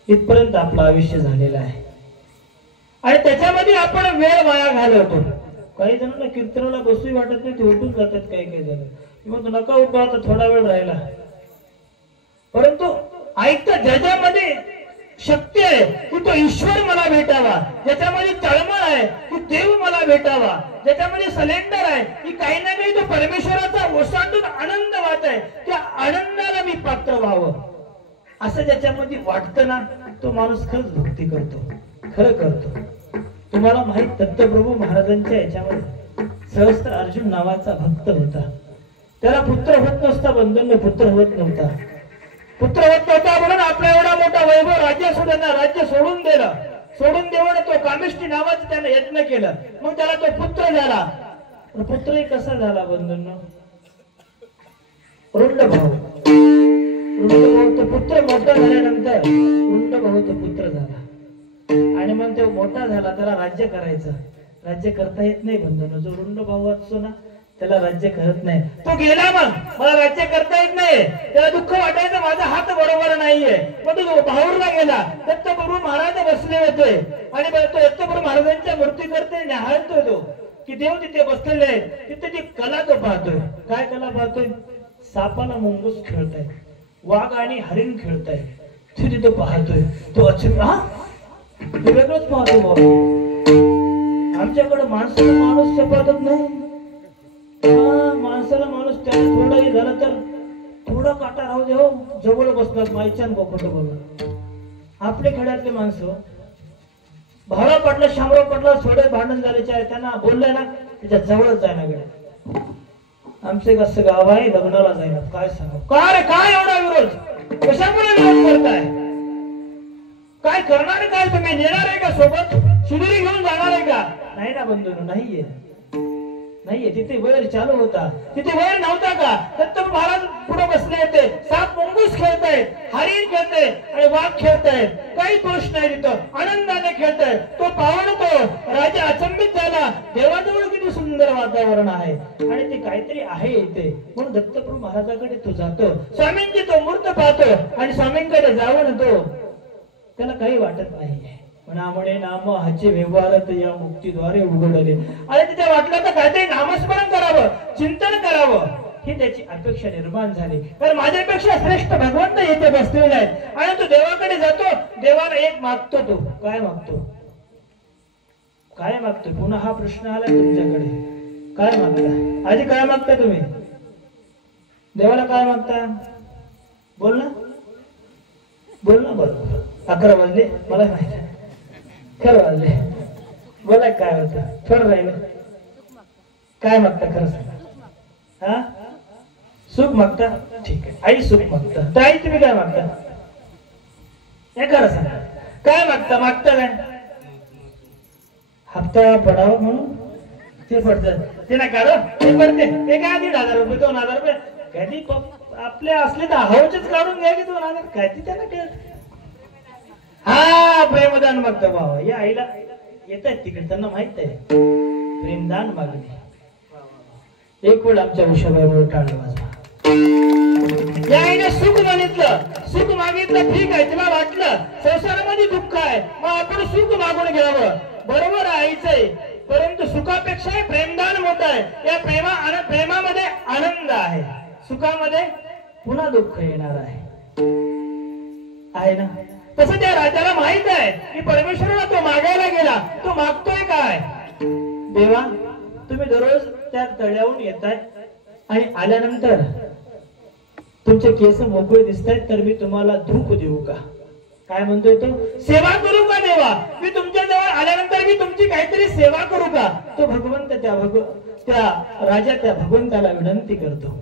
इथपर्यंत आपलं आयुष्य झालेलं आहे. आणि त्याच्यामध्ये आपण वेळ वाया घालवतो. काही जणांना कीर्तनाला बसूही वाटत नाही, ते उठून जातात. काही काही जण मग नका उठा, आता थोडा वेळ राहिला. परंतु ऐकता ज्याच्यामध्ये शक्ती आहे की तो ईश्वर मला भेटावा, ज्याच्यामध्ये तळमळ आहे की देव मला भेटावा, ज्याच्यामध्ये सिलेंडर आहे की काही ना काही तो परमेश्वराचा ओसांडून आनंद वाहत आहे, त्या आनंदाला मी पात्र व्हावं असं ज्याच्यामध्ये वाटतं ना, तो माणूस खरंच भक्ती करतो, खरं करतो. तुम्हाला माहित, दत्तप्रभू महाराजांच्या याच्यामध्ये सहस्त्र अर्जुन नावाचा भक्त होता. त्याला पुत्र होत नसता, बंधन पुत्र होत नव्हता. पुत्र होत नव्हता म्हणून आपला एवढा मोठा वैभव राज्य सोडून दिलं. सोडून देऊन तो कामिष्ठी नावाचं त्याने यत्न केलं. मग त्याला तो पुत्र झाला. पुत्रही कसा झाला बंधन? रुंड भाऊ. तो पुत्र मोठा झाल्यानंतर रुंड भाऊ तो पुत्र झाला. आणि मग तो मोठा झाला, त्याला राज्य करायचं. राज्य करता येत नाही बंधन. जो रुंड भाऊ असतो ना, त्याला राज्य करत नाही. तो गेला, मग मला राज्य करता येत नाही. त्याला दुःख वाटायचं, माझा हात बरोबर नाहीये. मग तो भाऊरला गेला. दत्तप्रभू महाराज बसले होते आणि तो दत्तप्रभू महाराजांच्या मूर्ती करते निहाळतोय तो की देव तिथे बसलेले आहेत. तिथे ती कला तो पाहतोय. काय कला पाहतोय? सापाला मुंगूस खेळताय, वाघ आणि हरिण खेळताय. तो तिथे पाहतोय. तो ते वेगळंच पाहतो बाबा. आमच्याकडे माणसाला माणूस चपातच नाही. माणसाला माणूस त्याला थोडंही झालं तर थोडा काटा राहू दे हो, जवळ बसतात माईच्यान बोकट बोलून. आपले खेड्यातले माणसं भावरा पडला, शामराव पडला, थोडे भांडण झाल्याचे आहे, त्यांना बोललंय ना त्याच्या जवळच जायला गेले. आमचे कसं गाव आहे, लग्नाला जायला काय सांगा. काय एवढा विरोध? कशामुळे विरोध करताय? काय करणार? काय तुम्ही नेणार आहे का सोबत? शिदोरी घेऊन जाणार आहे का? नाही ना बंधू, नाहीये. तिथे वैर चालू होता. तिथे वैर नव्हता का? दत्त महाराज पुढे बसले होते. साप मुंगूस खेळतायत, हरिण खेळतायत आणि वाघ खेळतायत. काही दोष नाही, तिथं आनंदाने खेळतायत. तो पाहून तो राजा अचंबित झाला. देवाजवळ किती सुंदर वातावरण आहे आणि ते काहीतरी आहे इथे. म्हणून दत्तप्रभू महाराजाकडे तो जातो. स्वामींची तो मूर्त पाहतो आणि स्वामींकडे जाऊन तो त्याला काही वाटत नाही. म्हणे नाम हाचे व्यवहारात या मुक्तीद्वारे उघडले. आणि तिथे वाटलं तर काहीतरी नामस्मरण करावं, चिंतन करावं, ही त्याची अपेक्षा निर्माण झाली. कारण माझ्यापेक्षा श्रेष्ठ भगवंत येथे बसलेले आहेत. आणि तो देवाकडे जातो. देवाला एक मागतो. तो काय मागतो? काय मागतो? पुन्हा हा प्रश्न आला तुमच्याकडे. काय मागता? आधी काय मागता तुम्ही? देवाला काय मागता? बोल ना, बोल ना. बरोबर 11 वाजले, मला माहिती आहे. खरं वाजले. बोला काय होतं? थोडं राहिलं. काय मागता खरं सांगा. हा, सुख मागता? ठीक आहे, आई सुख मागता. तर आई तुम्ही काय मागता? हे खरं सांगा. काय मागता? मागता काय? हप्ता पडावं म्हणून ते पडतं. ते नाही काढ, ते पडते. ते काय 1,500 रुपये 2,000 रुपये कधी आपले असले तर हवचेच काढून घ्या की 2,000. काय ती त्याला कळत? हा, प्रेमदान मागतो भावा. या आईला येत आहेत तिकडे, त्यांना माहित आहे प्रेमदान मागणे. एक वेळ आमच्या उषाबाईमुळे टाळलं माझा. या आईने सुख मागितलं, सुख मागितलं, ठीक आहे. तिला वाटलं संसारामध्ये दुःख आहे, मग आपण सुख मागून घ्यावं. बरोबर आईच आहे. परंतु सुखापेक्षा प्रेमदान मोठं आहे. या प्रेमामध्ये आनंद आहे, सुखामध्ये पुन्हा दुःख येणार आहे ना. तसं त्या राजाला माहित आहे की परमेश्वराला तो मागायला गेला, तो मागतोय काय? देवा, तुम्ही दररोज त्या तळ्याहून येताय आणि आल्यानंतर तुमचे केस मोकळे दिसतायत, तर मी तुम्हाला धूप देऊ का? काय म्हणतोय तो? सेवा करू का देवा? मी तुमच्या जवळ आल्यानंतर मी तुमची काहीतरी सेवा करू का? तो भगवंत त्या राजा त्या भगवंताला विनंती करतो.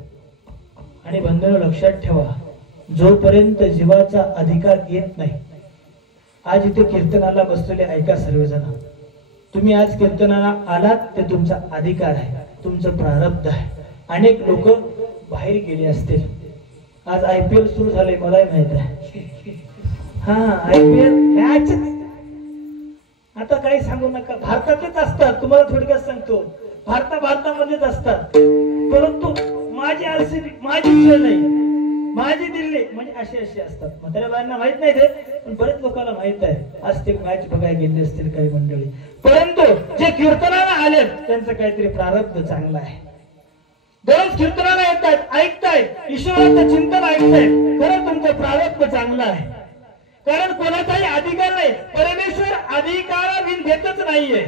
आणि बंधूंनो, लक्षात ठेवा, जोपर्यंत जीवाचा अधिकार येत नाही, आज इथे कीर्तनाला बसलेले ऐका सर्वजण, तुम्ही आज कीर्तनाला आलात ते तुमचा अधिकार आहे, तुमचं प्रारब्ध आहे. अनेक लोक बाहेर गेले असतील. आज IPL सुरू झाले, मलाही माहित आहे. IPL मॅच आता काही सांगू नका, भारतातच असतात. तुम्हाला थोडक्यात सांगतो, भारतामध्येच असतात. परंतु माझी RCB, माझी चेन्नई, माझी दिल्ली, म्हणजे असे असतात. म्हाताऱ्या बायांना माहित नाही ते, पण बरेच लोकांना माहित आहे. आज ते मॅच बघायला गेले असतील काही मंडळी. परंतु जे कीर्तनाला आले त्यांचं काहीतरी प्रारब्ध चांगलं आहे. दररोज कीर्तनाला येतात, ऐकतायत, ईश्वराचं चिंतन ऐकतायत, खरं तुमचं प्रारब्ध चांगलं आहे. कारण कोणाचाही अधिकार नाही. परमेश्वर अधिकाराविन देतच नाहीये.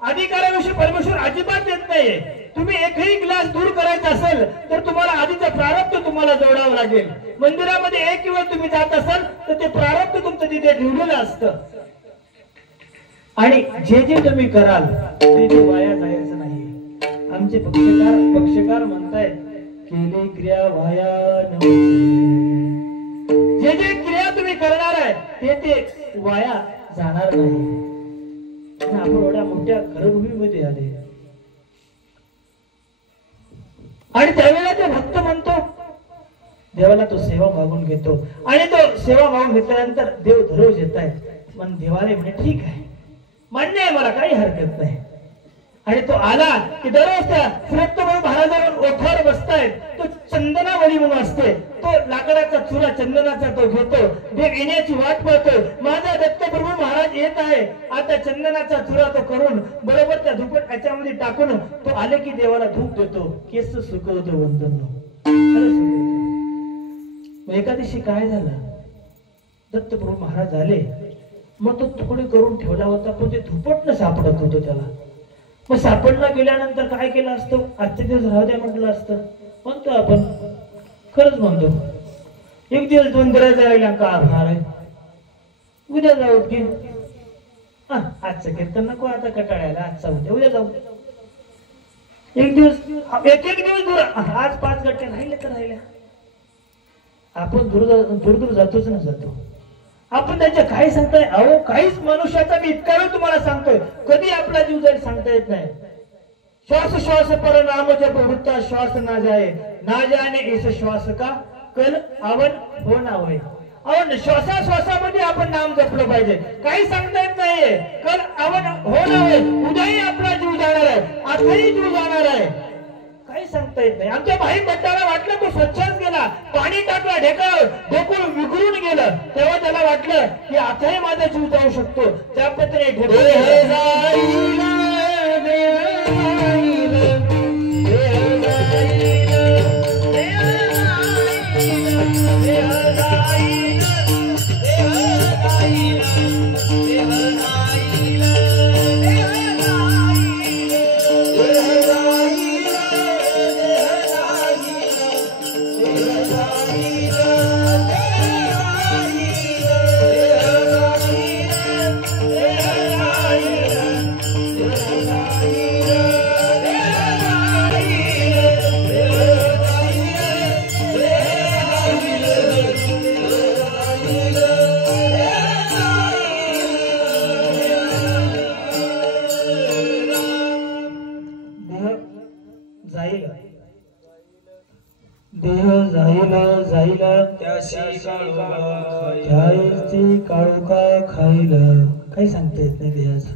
अधिकाराविषयी परमेश्वर अजिबात देत नाहीये. तुम्ही एकही ग्लास दूर करायचा असेल तर तुम्हाला आधीचं प्रारब्ध तुम्हाला जोडावं लागेल. मंदिरामध्ये एक वेळ तुम्ही जात असाल तर ते प्रारब्ध तुमचं तिथे ठेवलेलं असतं. आणि जे तुम्ही कराल ते वाया जायचं नाही. आमचे पक्षकार म्हणतायत, केले क्रिया वाया नव्हते. जे क्रिया तुम्ही करणार आहे ते वाया जाणार नाही. आपण एवढ्या मोठ्या घरभूमीमध्ये आले आणि त्यावेळेला ते भक्त म्हणतो, देवाला तो सेवा मागून घेतो. आणि तो सेवा मागून घेतल्यानंतर देव दररोज येत आहे. पण देवाने म्हणे ठीक आहे, मान्य आहे, मला काही हरकत नाही. आणि तो आला की दररोज त्या श्रीदत्तप्रभू महाराजांवर ओठावर बसतायत. तो चंदनावळी म्हणून असते, तो लाकडाचा चुरा चंदनाचा तो घेतो, देव येण्याची वाट पाहतो. माझा दत्तप्रभू महाराज येत आहे. आता चंदनाचा चुरा तो करून बरोबर त्या धुपट याच्यामध्ये टाकून तो आले की देवाला धूप देतो, केस सुकवतो. वंदनो एका दिवशी काय झालं, दत्तप्रभू महाराज आले. मग तो तुकडे करून ठेवला होता, पण ते धुपट न सापडत होतो त्याला. मग सापडला गेल्यानंतर काय केलं असतं, आजच्या दिवस राहू द्या म्हटलं असतं. म्हणतो आपण, खरंच म्हणतो, एक दिवस 2 दिवस जायला का होणार आहे, उद्या जाऊ की आजचं कीर्तन नको, आता कटाळ्याला आजचा उद्या जाऊ. एक दिवस दूर, आज 5 गट्टे राहिले तर राहिल्या. आपण दूर जातोच ना जातो. आपण त्यांच्या काय सांगताय, अहो काहीच मनुष्याचा मी इतका वेळ तुम्हाला सांगतोय, कधी आपला जीव जाईल सांगता येत नाही. श्वास पर नाम जप वृत्ता श्वास ना जाने इस श्वास का कल आवन हो ना होय. अहो श्वासामध्ये आपण नाम जपलं पाहिजे. काही सांगता येत नाहीये, कल आवन हो ना होय. उद्याही आपला जीव जाणार आहे, आजही जीव जाणार आहे, काही सांगता येत नाही. आमच्या भाई भट्टाला वाटलं तो स्वच्छच गेला, पाणी टाकलं ढेकळावर, ढोकून विघरून गेलं. तेव्हा त्याला वाटलं की आताही माझा जीव जाऊ शकतो. त्या पत्रे काळोखा खायला काही सांगता येत नाही. देहाचा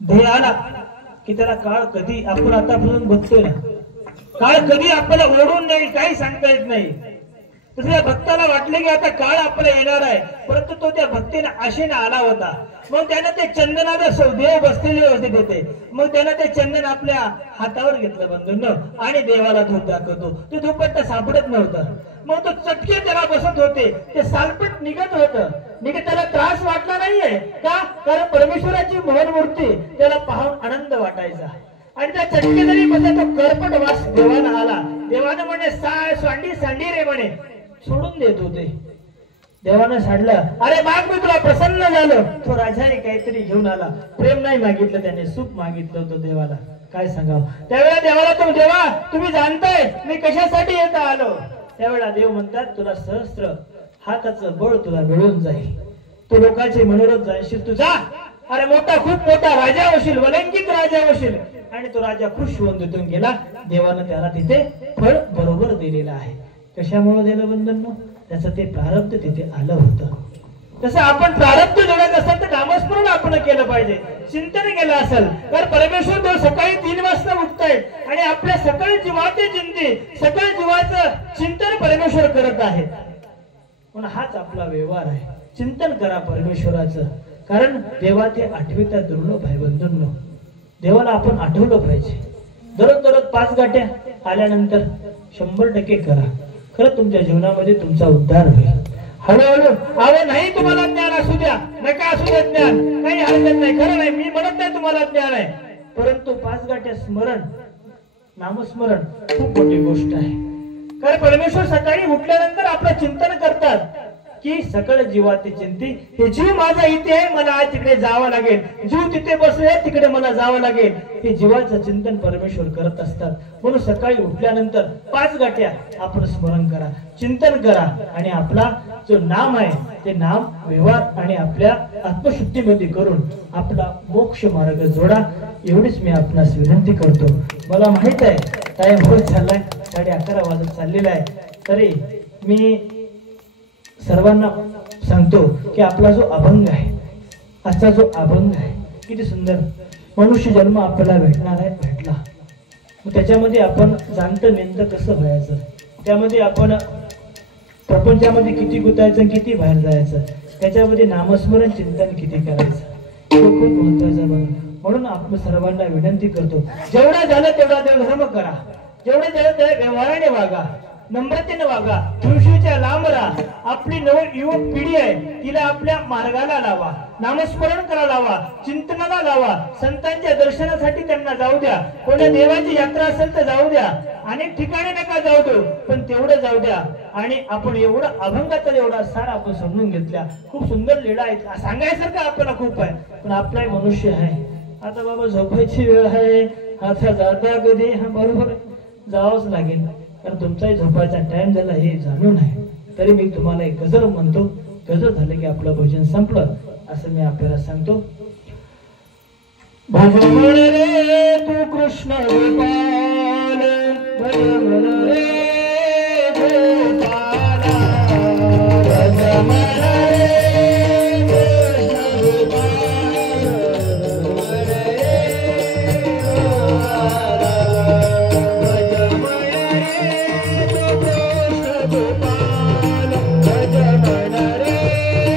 देह आला की त्याला काळ कधी, आपण आतापासून बघतोय ना, काळ कधी आपल्याला ओढून नाही काही सांगता येत नाही. दुसऱ्या भक्ताला वाटले की आता काळ आपला येणार आहे, परंतु तो त्या भक्तीने आशेने आला होता. मग त्यानं ते चंदनाचा देव बसलेले व्यवस्थित होते. मग त्यानं ते चंदन आपल्या हातावर घेतलं बंधूंनो आणि देवाला धूप दाखवतो. ते धूपट सापडत नव्हतं. मग तो चटके त्याला बसत होते, ते सालपट निघत होतं. त्याला त्रास वाटला नाहीये का? कारण परमेश्वराची मोहन मूर्ती त्याला पाहून आनंद वाटायचा. आणि त्या चटके जरी बसत तो करपट वास देवाला आला. देवानं म्हणे सांडी सांडी रे म्हणे, सोडून देत होते. देवानं सांडलं, अरे माग मी तुला प्रसन्न झालो. तो राजाने काहीतरी घेऊन आला. प्रेम नाही मागितलं त्याने, सुख मागितलं होतं देवाला. काय सांगावं त्यावेळेला देवाला, देवा तुम्ही जाणताय मी कशासाठी येत आलो. त्यावेळेला देव म्हणतात, तुला सहस्त्र हाताचं बळ तुला मिळून जाईल, तू लोकांचे मनोरथ जाशील, तू जा. अरे मोठा खूप मोठा राजा होशील, वलंकित राजा होशील. आणि तो राजा खुश होऊन तिथून गेला. देवानं त्याला तिथे फळ बरोबर दिलेलं आहे. कशामुळे दिलं बंधूंनो? त्याचं ते प्रारब्ध तिथे आलं होतं. तसं आपण प्रारब्ध जोडत असेल तर नामस्मरण आपण केलं पाहिजे, चिंतन केलं असेल तर परमेश्वर देव सकाळी 3 वाजता उठतायत आणि आपल्या सकळ जीवाचे चिंते, सकळ जीवाचं चिंतन परमेश्वर करत आहेत. म्हणून हाच आपला व्यवहार आहे. चिंतन करा परमेश्वराचं, कारण देवा ते आठवीचा दुर्लभ आहे बंधूंनो. देवाला आपण आठवलं पाहिजे. दररोज 5 गाठ्या आल्यानंतर 100% करा. खरं तुमच्या जीवनामध्ये तुमचा उद्धार होईल. हळूहळू अहो नाही तुम्हाला ज्ञान असू द्या, नका असू द्या ज्ञान, काही हरकत नाही. खरं नाही, मी म्हणत नाही तुम्हाला ज्ञान आहे, परंतु 5 गाठ्या स्मरण, नामस्मरण खूप मोठी गोष्ट आहे. कारण परमेश्वर सकाळी उठल्यानंतर आपलं चिंतन करतात की सकळ जीवाचे चिंती, हे जीव माझा इथे आहे, मला आज तिकडे जावं लागेल, जीव तिथे बसले तिकडे मला जावं लागेल. हे जीवाचं चिंतन परमेश्वर करत असतात. म्हणून सकाळी उठल्यानंतर 5 गाठ्या आपण स्मरण करा, चिंतन करा आणि आपला जो नाम आहे ते नाम व्यवहार आणि आपल्या आत्मशुद्धीमध्ये करून आपला मोक्ष मार्ग जोडा. एवढीच मी आपणास विनंती करतो. मला माहित आहे टाइम होत चाललाय, 11:30 वाजत चाललेला आहे. तरी मी सर्वांना सांगतो की आपला जो अभंग आहे, आजचा जो अभंग आहे, किती सुंदर. मनुष्य जन्म आपल्याला भेटणार आहे, भेटला. त्याच्यामध्ये आपण जाणतं नेमकं कसं व्हायचं, त्यामध्ये आपण प्रपंचामध्ये किती गुंतायचं, किती बाहेर जायचं, त्याच्यामध्ये नामस्मरण चिंतन किती करायचं, हे खूप महत्वाचं बघ. म्हणून आपण सर्वांना विनंती करतो, जेवढा झालं तेवढा धर्म करा, जेवढे झालं तेवढ्या व्यवहाराने वागा, नम्रतेने वागा, तुळशीच्या लांब राहा. आपली युवक पिढी आहे, तिला आपल्या मार्गाला लावा, नामस्मरण करायला लावा, चिंतनाला लावा, संतांच्या दर्शनासाठी त्यांना जाऊ द्या. कोणत्या देवाची यात्रा असेल तर जाऊ द्या, अनेक ठिकाणी नका जाऊ देऊ, पण तेवढं जाऊ द्या. आणि आपण एवढं अभंगाचा एवढा सार आपण समजून घेतल्या. खूप सुंदर लीळा आहेत, सांगायसारखं आपल्याला खूप आहे, पण आपला मनुष्य आहे. आता बाबा झोपायची वेळ आहे, आता जाता कधी, हा बरोबर जावंच लागेल, कारण तुमचाही झोपायचा टाइम झाला हे जाणून आहे. तरी मी तुम्हाला एक गजर म्हणतो, गजर झालं की आपलं भजन संपलं असं मी आपल्याला सांगतो. भजन रे तू कृष्ण गोपाल, भजन रे गोपाला, भजन रे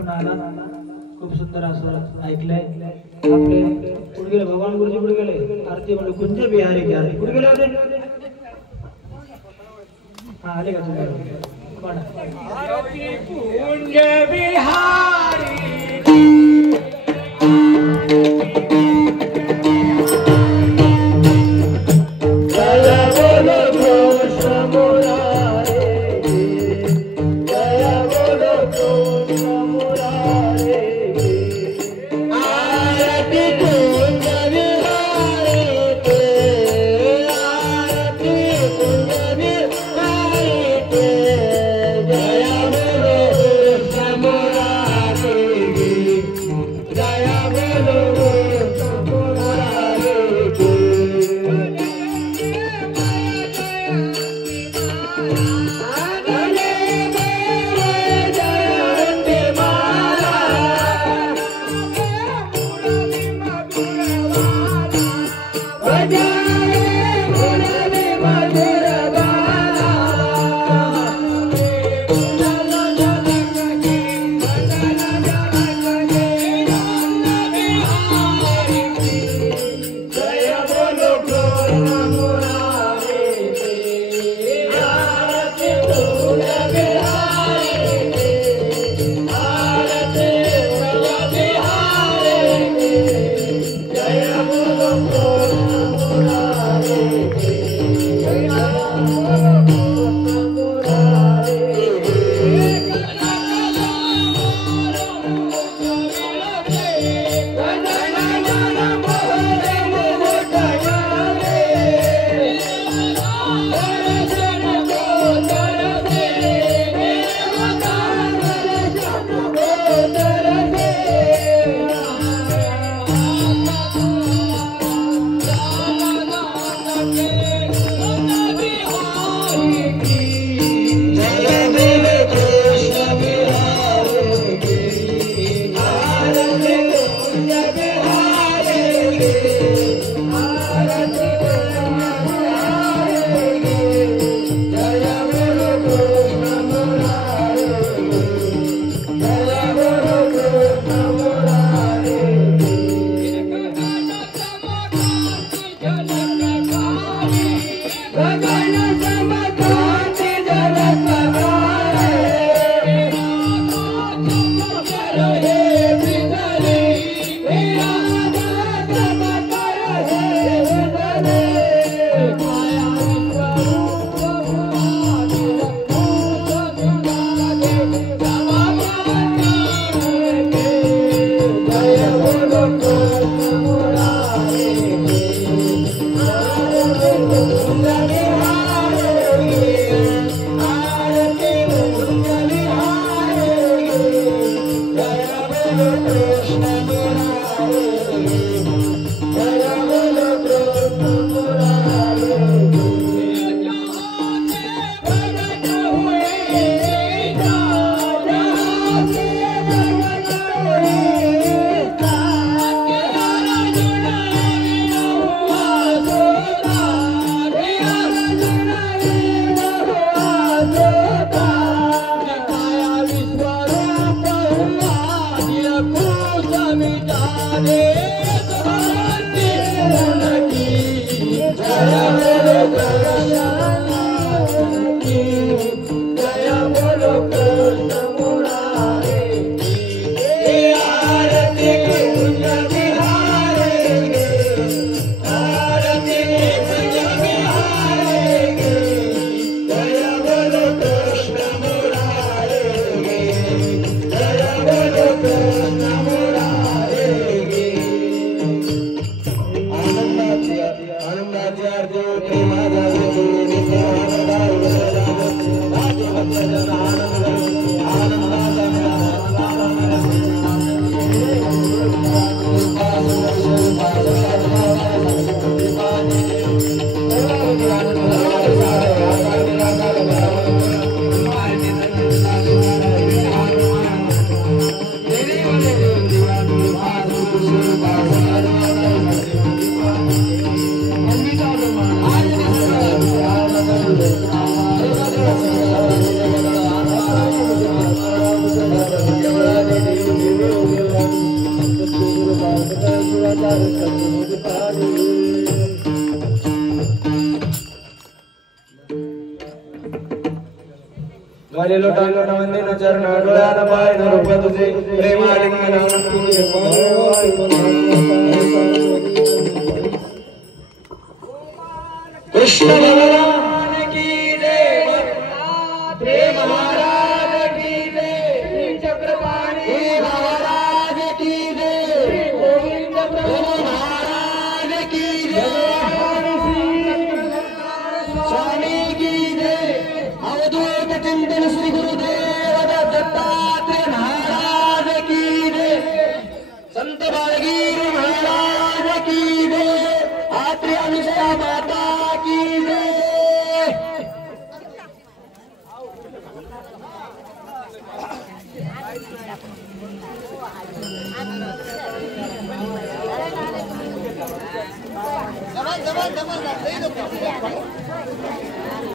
पुन्हा आला खूप सुंदर असं ऐकलंय आपले कुठे गेले भगवान गुरुजी कुठे गेले आरती म्हणजे कुंज बिहारी की आरती कुठे गेले होते हा आले का तुम्ही आरती कुंज बिहारी आनंदाची आरती प्रेमाची आरती माझे लोटा लोटा वंदे न चरण डोळ्याला पाय न रूप तुझे प्रेमालिंगन कृष्ण भगवान की जय प्रेम महाराज की जय चक्रपाणी महाराज की जय गोविंद प्रभु महाराज की जय स्वामी की जय अवधूत चिंतन श्री गुरुदेव दत्तात्रेय महाराज की जय संत बाळगीर महाराज की जय आत्रेय अनुसया माता की जय।